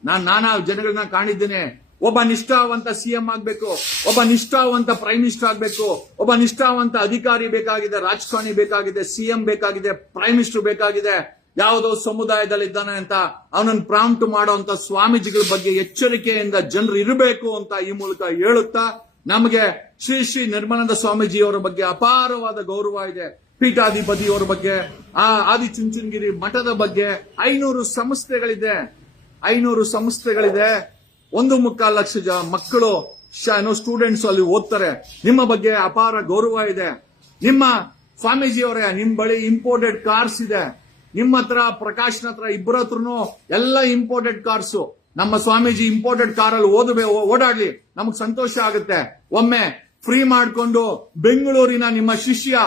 ನಾನಾ ಜನಗಳನ್ನ ಕಾಣಿದ್ದೇನೆ. ಒಬ್ಬ ನಿಷ್ಠಾವಂತ ಸಿಎಂ ಆಗ್ಬೇಕು, ಒಬ್ಬ ನಿಷ್ಠಾವಂತ ಪ್ರೈಮ್ ಮಿನಿಸ್ಟರ್ ಆಗ್ಬೇಕು, ಒಬ್ಬ ನಿಷ್ಠಾವಂತ ಅಧಿಕಾರಿ ಬೇಕಾಗಿದೆ, ರಾಜಕಾರಣಿ ಬೇಕಾಗಿದೆ, ಸಿಎಂ ಬೇಕಾಗಿದೆ, ಪ್ರೈಮ್ ಮಿನಿಸ್ಟರ್ ಬೇಕಾಗಿದೆ. ಯಾವುದೋ ಸಮುದಾಯದಲ್ಲಿ ಇದ್ದಾನೆ ಅಂತ ಅವನನ್ನು ಪ್ರಾಂಪ್ಟ್ ಮಾಡುವಂತ ಸ್ವಾಮೀಜಿಗಳ ಬಗ್ಗೆ ಎಚ್ಚರಿಕೆಯಿಂದ ಜನರು ಇರಬೇಕು ಅಂತ ಈ ಮೂಲಕ ಹೇಳುತ್ತಾ, ನಮಗೆ ಶ್ರೀ ಶ್ರೀ ನಿರ್ಮಲಾನಂದ ಸ್ವಾಮೀಜಿಯವರ ಬಗ್ಗೆ ಅಪಾರವಾದ ಗೌರವ ಇದೆ. ಪೀಠಾಧಿಪತಿಯವರ ಬಗ್ಗೆ, ಆ ಆದಿಚುಂಚನಗಿರಿ ಮಠದ ಬಗ್ಗೆ 500 ಸಂಸ್ಥೆಗಳಿದೆ. 500 ಸಂಸ್ಥೆಗಳಿದೆ. 1.25 ಲಕ್ಷ ಮಕ್ಕಳು ಸ್ಟೂಡೆಂಟ್ಸ್ ಅಲ್ಲಿ ಓದ್ತಾರೆ. ನಿಮ್ಮ ಬಗ್ಗೆ ಅಪಾರ ಗೌರವ ಇದೆ. ನಿಮ್ಮ ಸ್ವಾಮೀಜಿಯವರೇ, ನಿಮ್ ಬಳಿ ಇಂಪೋರ್ಟೆಡ್ ಕಾರ್ಸ್ ಇದೆ. ನಿಮ್ಮ ಹತ್ರ ಪ್ರಕಾಶ್ನ ಹತ್ರ ಇಬ್ಬರ ಹತ್ರನು ಎಲ್ಲ ಇಂಪೋರ್ಟೆಡ್ ಕಾರ್ಸ್. ನಮ್ಮ ಸ್ವಾಮೀಜಿ ಇಂಪೋರ್ಟೆಡ್ ಕಾರಲ್ಲಿ ಓಡಾಡ್ಲಿ, ನಮಗ್ ಸಂತೋಷ ಆಗುತ್ತೆ. ಒಮ್ಮೆ ಫ್ರೀ ಮಾಡ್ಕೊಂಡು ಬೆಂಗಳೂರಿನ ನಿಮ್ಮ ಶಿಷ್ಯ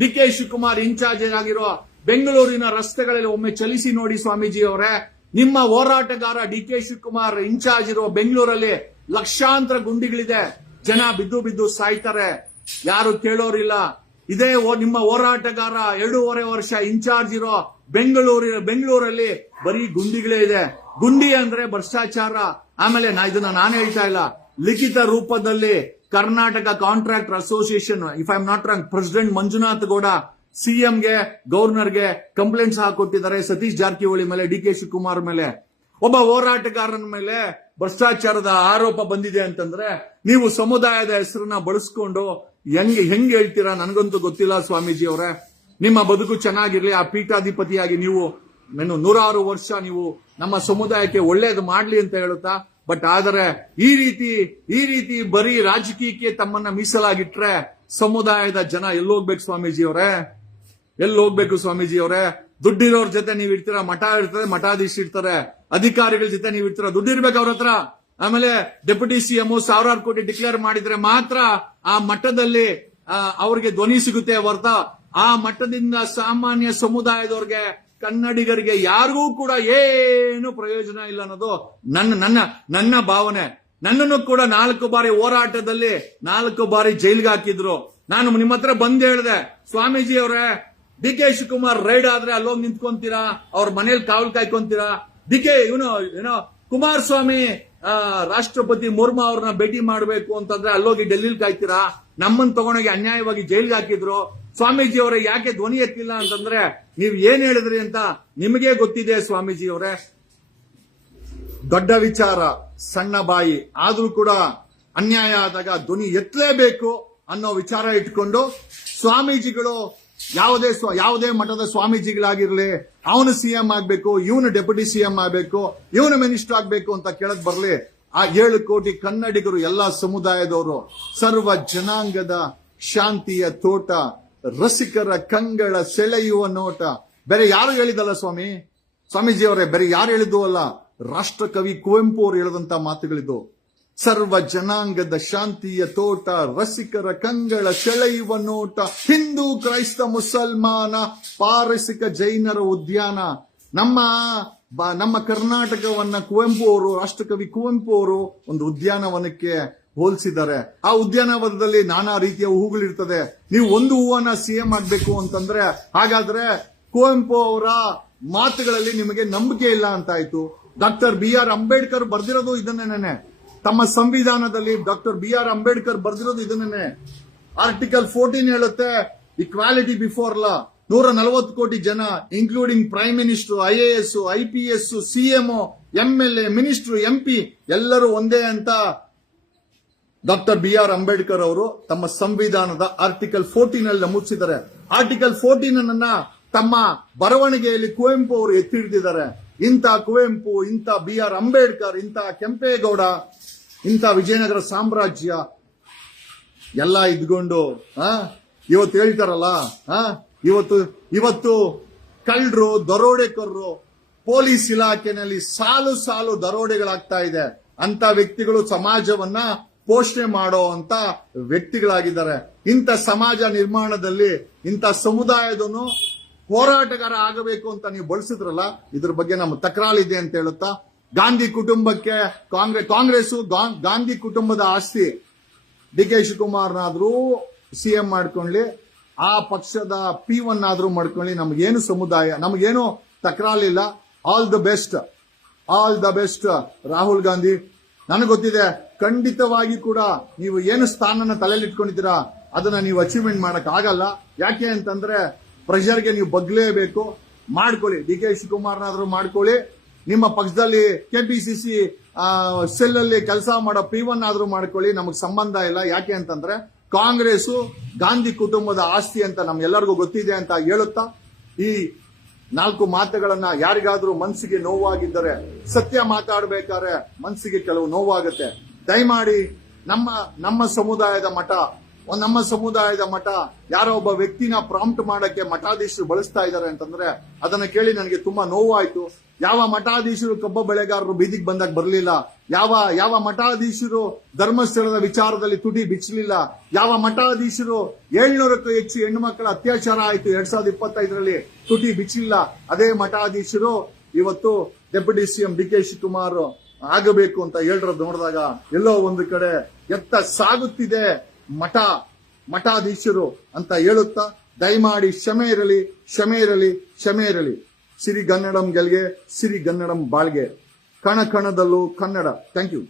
ಡಿ ಕೆ ಶಿವಕುಮಾರ್ ಇನ್ಚಾರ್ಜ್ ಆಗಿರೋ ಬೆಂಗಳೂರಿನ ರಸ್ತೆಗಳಲ್ಲಿ ಒಮ್ಮೆ ಚಲಿಸಿ ನೋಡಿ ಸ್ವಾಮೀಜಿಯವರೇ. ನಿಮ್ಮ ಹೋರಾಟಗಾರ ಡಿ ಕೆ ಶಿವಕುಮಾರ್ ಇನ್ಚಾರ್ಜ್ ಇರೋ ಬೆಂಗಳೂರಲ್ಲಿ ಲಕ್ಷಾಂತರ ಗುಂಡಿಗಳಿದೆ. ಜನ ಬಿದ್ದು ಸಾಯ್ತಾರೆ, ಯಾರು ಕೇಳೋರಿಲ್ಲ. ಇದೇ ನಿಮ್ಮ ಹೋರಾಟಗಾರ 2.5 ವರ್ಷ ಇನ್ಚಾರ್ಜ್ ಇರೋ ಬೆಂಗಳೂರಲ್ಲಿ ಬರೀ ಗುಂಡಿಗಳೇ ಇದೆ. ಗುಂಡಿ ಅಂದ್ರೆ ಭ್ರಷ್ಟಾಚಾರ. ಆಮೇಲೆ ಇದನ್ನ ನಾನು ಹೇಳ್ತಾ ಇಲ್ಲ, ಲಿಖಿತ ರೂಪದಲ್ಲಿ Karnataka contractor association, if I am not wrong, president Manjunath Gowda ಸಿಎಂಗೆ, ಗವರ್ನರ್ಗೆ ಕಂಪ್ಲೇಂಟ್ಸ್ ಹಾಕೊಟ್ಟಿದ್ದಾರೆ ಸತೀಶ್ ಜಾರಕಿಹೊಳಿ ಮೇಲೆ, ಡಿ ಕೆ ಶಿವಕುಮಾರ್ ಮೇಲೆ. ಒಬ್ಬ ಹೋರಾಟಗಾರನ ಮೇಲೆ ಭ್ರಷ್ಟಾಚಾರದ ಆರೋಪ ಬಂದಿದೆ ಅಂತಂದ್ರೆ ನೀವು ಸಮುದಾಯದ ಹೆಸರನ್ನ ಬಳಸ್ಕೊಂಡು ಹೆಂಗ್ ಹೇಳ್ತೀರಾ ನನಗಂತೂ ಗೊತ್ತಿಲ್ಲ ಸ್ವಾಮೀಜಿ ಅವರೇ. ನಿಮ್ಮ ಬದುಕು ಚೆನ್ನಾಗಿರ್ಲಿ. ಆ ಪೀಠಾಧಿಪತಿಯಾಗಿ ನೀವು 100 ವರ್ಷ ನೀವು ನಮ್ಮ ಸಮುದಾಯಕ್ಕೆ ಒಳ್ಳೇದು ಮಾಡ್ಲಿ ಅಂತ ಹೇಳುತ್ತಾ, ಬಟ್ ಆದರೆ ಈ ರೀತಿ ಬರೀ ರಾಜಕೀಯಕ್ಕೆ ತಮ್ಮನ್ನ ಮೀಸಲಾಗಿಟ್ರೆ ಸಮುದಾಯದ ಜನ ಎಲ್ಲೋಗ್ಬೇಕು ಸ್ವಾಮೀಜಿ ಅವರೇ, ಎಲ್ಲೋಗ್ಬೇಕು ಸ್ವಾಮೀಜಿ ಅವರೇ? ದುಡ್ಡಿರೋರ್ ಜೊತೆ ನೀವು ಇರ್ತೀರಾ, ಮಠ ಇರ್ತದೆ, ಮಠಾಧೀಶ ಇರ್ತಾರೆ, ಅಧಿಕಾರಿಗಳ ಜೊತೆ ನೀವು ಇರ್ತೀರಾ, ದುಡ್ಡಿರ್ಬೇಕು ಅವ್ರ ಹತ್ರ. ಆಮೇಲೆ ಡೆಪ್ಯೂಟಿ ಸಿಎಂ 1000 ಕೋಟಿ ಡಿಕ್ಲೇರ್ ಮಾಡಿದ್ರೆ ಮಾತ್ರ ಆ ಮಟ್ಟದಲ್ಲಿ ಅವ್ರಿಗೆ ಧ್ವನಿ ಸಿಗುತ್ತೆ ಹೊರತ ಆ ಮಟ್ಟದಿಂದ ಸಾಮಾನ್ಯ ಸಮುದಾಯದವ್ರಿಗೆ, ಕನ್ನಡಿಗರಿಗೆ ಯಾರಿಗೂ ಕೂಡ ಏನು ಪ್ರಯೋಜನ ಇಲ್ಲ ಅನ್ನೋದು ನನ್ನ ಭಾವನೆ. ನನ್ನನ್ನು ಕೂಡ 4 ಬಾರಿ ಹೋರಾಟದಲ್ಲಿ 4 ಬಾರಿ ಜೈಲ್ಗೆ ಹಾಕಿದ್ರು. ನಾನು ನಿಮ್ಮ ಹತ್ರ ಬಂದ್ ಹೇಳಿದೆ, ಸ್ವಾಮೀಜಿ ಅವರೇ, ಡಿ ಕೆ ಶಿವಕುಮಾರ್ ರೈಡ್ ಆದ್ರೆ ಅಲ್ಲೋಗಿ ನಿಂತ್ಕೊಂತೀರಾ, ಅವ್ರ ಮನೇಲಿ ಕಾವಲು ಕಾಯ್ಕೊಂತೀರಾ? ಡಿ ಕೆ ಕುಮಾರಸ್ವಾಮಿ ರಾಷ್ಟ್ರಪತಿ ಮುರ್ಮು ಅವ್ರನ್ನ ಭೇಟಿ ಮಾಡಬೇಕು ಅಂತಂದ್ರೆ ಅಲ್ಲೋಗಿ ಡೆಲ್ಲಿಲಿ ಕಾಯ್ತೀರಾ? ನಮ್ಮನ್ನ ತಗೊಂಡೋಗಿ ಅನ್ಯಾಯವಾಗಿ ಜೈಲ್ಗೆ ಹಾಕಿದ್ರು. ಸ್ವಾಮೀಜಿ ಅವರೇ ಯಾಕೆ ಧ್ವನಿ ಎತ್ತಿಲ್ಲ ಅಂತಂದ್ರೆ ನೀವ್ ಏನ್ ಹೇಳಿದ್ರಿ ಅಂತ ನಿಮಗೆ ಗೊತ್ತಿದೆ ಸ್ವಾಮೀಜಿ ಅವರೇ. ದೊಡ್ಡ ವಿಚಾರ, ಸಣ್ಣ ಬಾಯಿ, ಆದ್ರೂ ಕೂಡ ಅನ್ಯಾಯ ಆದಾಗ ಧ್ವನಿ ಎತ್ತಲೇಬೇಕು ಅನ್ನೋ ವಿಚಾರ ಇಟ್ಕೊಂಡು ಸ್ವಾಮೀಜಿಗಳು ಯಾವುದೇ ಮಠದ ಸ್ವಾಮೀಜಿಗಳಾಗಿರ್ಲಿ, ಅವನು ಸಿಎಂ ಆಗ್ಬೇಕು, ಇವನು ಡೆಪ್ಯೂಟಿ ಸಿಎಂ ಆಗ್ಬೇಕು, ಇವನು ಮಿನಿಸ್ಟರ್ ಆಗ್ಬೇಕು ಅಂತ ಕೇಳಕ್ ಬರ್ಲಿ. ಆ 7 ಕೋಟಿ ಕನ್ನಡಿಗರು, ಎಲ್ಲಾ ಸಮುದಾಯದವರು, ಸರ್ವ ಜನಾಂಗದ ಶಾಂತಿಯ ತೋಟ, ರಸಿಕರ ಕಂಗಳ ಸೆಳೆಯುವ ನೋಟ. ಬೇರೆ ಯಾರು ಹೇಳಿದಲ್ಲ ಸ್ವಾಮೀಜಿ ಅವರೇ, ಬೇರೆ ಯಾರು ಹೇಳಿದ್ದು ಅಲ್ಲ, ರಾಷ್ಟ್ರಕವಿ ಕುವೆಂಪು ಅವರು ಹೇಳಿದಂತ ಮಾತುಗಳಿದ್ದು. ಸರ್ವ ಜನಾಂಗದ ಶಾಂತಿಯ ತೋಟ, ರಸಿಕರ ಕಂಗಳ ಸೆಳೆಯುವ ನೋಟ, ಹಿಂದೂ ಕ್ರೈಸ್ತ ಮುಸಲ್ಮಾನ ಪಾರಸಿಕ ಜೈನರ ಉದ್ಯಾನ. ನಮ್ಮ ಕರ್ನಾಟಕವನ್ನ ಕುವೆಂಪು ಅವರು, ರಾಷ್ಟ್ರಕವಿ ಕುವೆಂಪು ಅವರು ಒಂದು ಉದ್ಯಾನವನಕ್ಕೆ ಹೋಲಿಸಿದ್ದಾರೆ. ಆ ಉದ್ಯಾನವನದಲ್ಲಿ ನಾನಾ ರೀತಿಯ ಹೂಗಳಿರ್ತದೆ. ನೀವು ಒಂದು ಹೂವನ್ನ ಸಿಎಂ ಆಗ್ಬೇಕು ಅಂತಂದ್ರೆ ಹಾಗಾದ್ರೆ ಕುವೆಂಪು ಅವರ ಮಾತುಗಳಲ್ಲಿ ನಿಮಗೆ ನಂಬಿಕೆ ಇಲ್ಲ ಅಂತಾಯ್ತು. ಡಾಕ್ಟರ್ BR ಅಂಬೇಡ್ಕರ್ ಬರ್ದಿರೋದು ಇದನ್ನೇನೆ. ತಮ್ಮ ಸಂವಿಧಾನದಲ್ಲಿ ಡಾಕ್ಟರ್ BR ಅಂಬೇಡ್ಕರ್ ಬರ್ದಿರೋದು ಇದನ್ನೇ. ಆರ್ಟಿಕಲ್ 14 ಹೇಳುತ್ತೆ, ಇಕ್ವಾಲಿಟಿ ಬಿಫೋರ್ ಲಾ. 140 ಕೋಟಿ ಜನ, including prime minister, IAS, IPS, CM, MLA, minister, MP ಎಲ್ಲರೂ ಒಂದೇ ಅಂತ ಡಾಕ್ಟರ್ BR ಅಂಬೇಡ್ಕರ್ ಅವರು ತಮ್ಮ ಸಂವಿಧಾನದ ಆರ್ಟಿಕಲ್ 14 ಅಲ್ಲಿ ನಮೂದಿಸಿದ್ದಾರೆ. ಆರ್ಟಿಕಲ್ 14 ಅನ್ನ ತಮ್ಮ ಬರವಣಿಗೆಯಲ್ಲಿ ಕುವೆಂಪು ಅವರು ಎತ್ತಿ ಹಿಡಿದಿದ್ದಾರೆ. ಇಂಥ ಕುವೆಂಪು, ಇಂಥ BR ಅಂಬೇಡ್ಕರ್, ಇಂಥ ಕೆಂಪೇಗೌಡ, ಇಂಥ ವಿಜಯನಗರ ಸಾಮ್ರಾಜ್ಯ ಎಲ್ಲ ಇದ್ಕೊಂಡು ಇವತ್ತು ಹೇಳ್ತಾರಲ್ಲ, ಇವತ್ತು ಕಳ್ಳರು, ದರೋಡೆಕೋರರು, ಪೊಲೀಸ್ ಇಲಾಖೆನಲ್ಲಿ ಸಾಲು ಸಾಲು ದರೋಡೆಗಳಾಗ್ತಾ ಇದೆ. ಅಂತ ವ್ಯಕ್ತಿಗಳು ಸಮಾಜವನ್ನ ಪೋಷಣೆ ಮಾಡೋ ಅಂತ ವ್ಯಕ್ತಿಗಳಾಗಿದ್ದಾರೆ. ಇಂಥ ಸಮಾಜ ನಿರ್ಮಾಣದಲ್ಲಿ ಇಂಥ ಸಮುದಾಯದನು ಹೋರಾಟಗಾರ ಆಗಬೇಕು ಅಂತ ನೀವು ಬಳಸಿದ್ರಲ್ಲ, ಇದ್ರ ಬಗ್ಗೆ ನಮ್ಮ ತಕರಾಳಿದೆ ಅಂತ ಹೇಳುತ್ತಾ, ಗಾಂಧಿ ಕುಟುಂಬಕ್ಕೆ ಕಾಂಗ್ರೆಸ್ ಗಾಂಧಿ ಕುಟುಂಬದ ಆಸ್ತಿ DK ಶಿವಕುಮಾರ್ನಾದ್ರೂ CM ಮಾಡ್ಕೊಳ್ಳಿ, ಆ ಪಕ್ಷದ P1 ಆದ್ರೂ ಮಾಡ್ಕೊಳ್ಳಿ, ನಮಗೇನು ಸಮುದಾಯ, ನಮಗೇನು ತಕರಾಲಿಲ್ಲ. All the best Rahul Gandhi. ನನಗೆ ಗೊತ್ತಿದೆ, ಖಂಡಿತವಾಗಿ ಕೂಡ ನೀವು ಏನು ಸ್ಥಾನನ ತಲೆಯಲ್ಲಿ ಇಟ್ಕೊಂಡಿದ್ದೀರಾ ಅದನ್ನ ನೀವು ಅಚೀವ್ಮೆಂಟ್ ಮಾಡಕ್ ಆಗಲ್ಲ. ಯಾಕೆ ಅಂತಂದ್ರೆ ಪ್ರೆಷರ್ಗೆ ನೀವು ಬಗ್ಲೇಬೇಕು. ಮಾಡ್ಕೊಳ್ಳಿ, DK ಶಿವಕುಮಾರ್ನಾದ್ರೂ ಮಾಡ್ಕೊಳ್ಳಿ. ನಿಮ್ಮ ಪಕ್ಷದಲ್ಲಿ KPCC ಸೆಲ್ ಅಲ್ಲಿ ಕೆಲಸ ಮಾಡೋ P1 ಆದ್ರೂ ಮಾಡ್ಕೊಳ್ಳಿ, ನಮಗ್ ಸಂಬಂಧ ಇಲ್ಲ. ಯಾಕೆ ಅಂತಂದ್ರೆ ಕಾಂಗ್ರೆಸ್ ಗಾಂಧಿ ಕುಟುಂಬದ ಆಸ್ತಿ ಅಂತ ನಮ್ಗೆಲ್ಲರಿಗೂ ಗೊತ್ತಿದೆ ಅಂತ ಹೇಳುತ್ತಾ, ಈ 4 ಮಾತುಗಳನ್ನ ಯಾರಿಗಾದ್ರೂ ಮನಸ್ಸಿಗೆ ನೋವಾಗಿದ್ದರೆ, ಸತ್ಯ ಮಾತಾಡಬೇಕಾದ್ರೆ ಮನಸ್ಸಿಗೆ ಕೆಲವು ನೋವಾಗುತ್ತೆ, ದಯಮಾಡಿ ನಮ್ಮ ಸಮುದಾಯದ ಮಠ ಯಾರೋ ಒಬ್ಬ ವ್ಯಕ್ತಿನ ಪ್ರಾಂಪ್ಟ್ ಮಾಡಕ್ಕೆ ಮಠಾಧೀಶರು ಬಳಸ್ತಾ ಇದ್ದಾರೆ ಅಂತಂದ್ರೆ ಅದನ್ನ ಕೇಳಿ ನನಗೆ ತುಂಬಾ ನೋವಾಯ್ತು. ಯಾವ ಮಠಾಧೀಶರು ಕಬ್ಬ ಬೆಳೆಗಾರರು ಬೀದಿಗೆ ಬಂದಾಗ ಬರಲಿಲ್ಲ, ಯಾವ ಮಠಾಧೀಶರು ಧರ್ಮಸ್ಥಳದ ವಿಚಾರದಲ್ಲಿ ತುಟಿ ಬಿಚ್ಚಲಿಲ್ಲ, ಯಾವ ಮಠಾಧೀಶರು 700ಕ್ಕೂ ಹೆಚ್ಚು ಹೆಣ್ಣು ಮಕ್ಕಳ ಅತ್ಯಾಚಾರ ಆಯಿತು 2025ರಲ್ಲಿ ತುಟಿ ಬಿಚ್ಚಲಿಲ್ಲ, ಅದೇ ಮಠಾಧೀಶರು ಇವತ್ತು ಡೆಪ್ಯೂಟಿ CM DK ಶಿವಕುಮಾರ್ ಆಗಬೇಕು ಅಂತ ಹೇಳಿರೋದು ನೋಡಿದಾಗ ಎಲ್ಲೋ ಒಂದು ಕಡೆ ಎತ್ತ ಸಾಗುತ್ತಿದೆ ಮಠಾಧೀಶರು ಅಂತ ಹೇಳುತ್ತಾ, ದಯಮಾಡಿ ಕ್ಷಮೆ ಇರಲಿ. ಸಿರಿಗನ್ನಡಂ ಗೆಲ್ಗೆ, ಸಿರಿಗನ್ನಡಂ ಬಾಳ್ಗೆ, ಕಣ ಕಣದಲ್ಲೂ ಕನ್ನಡ. Thank you.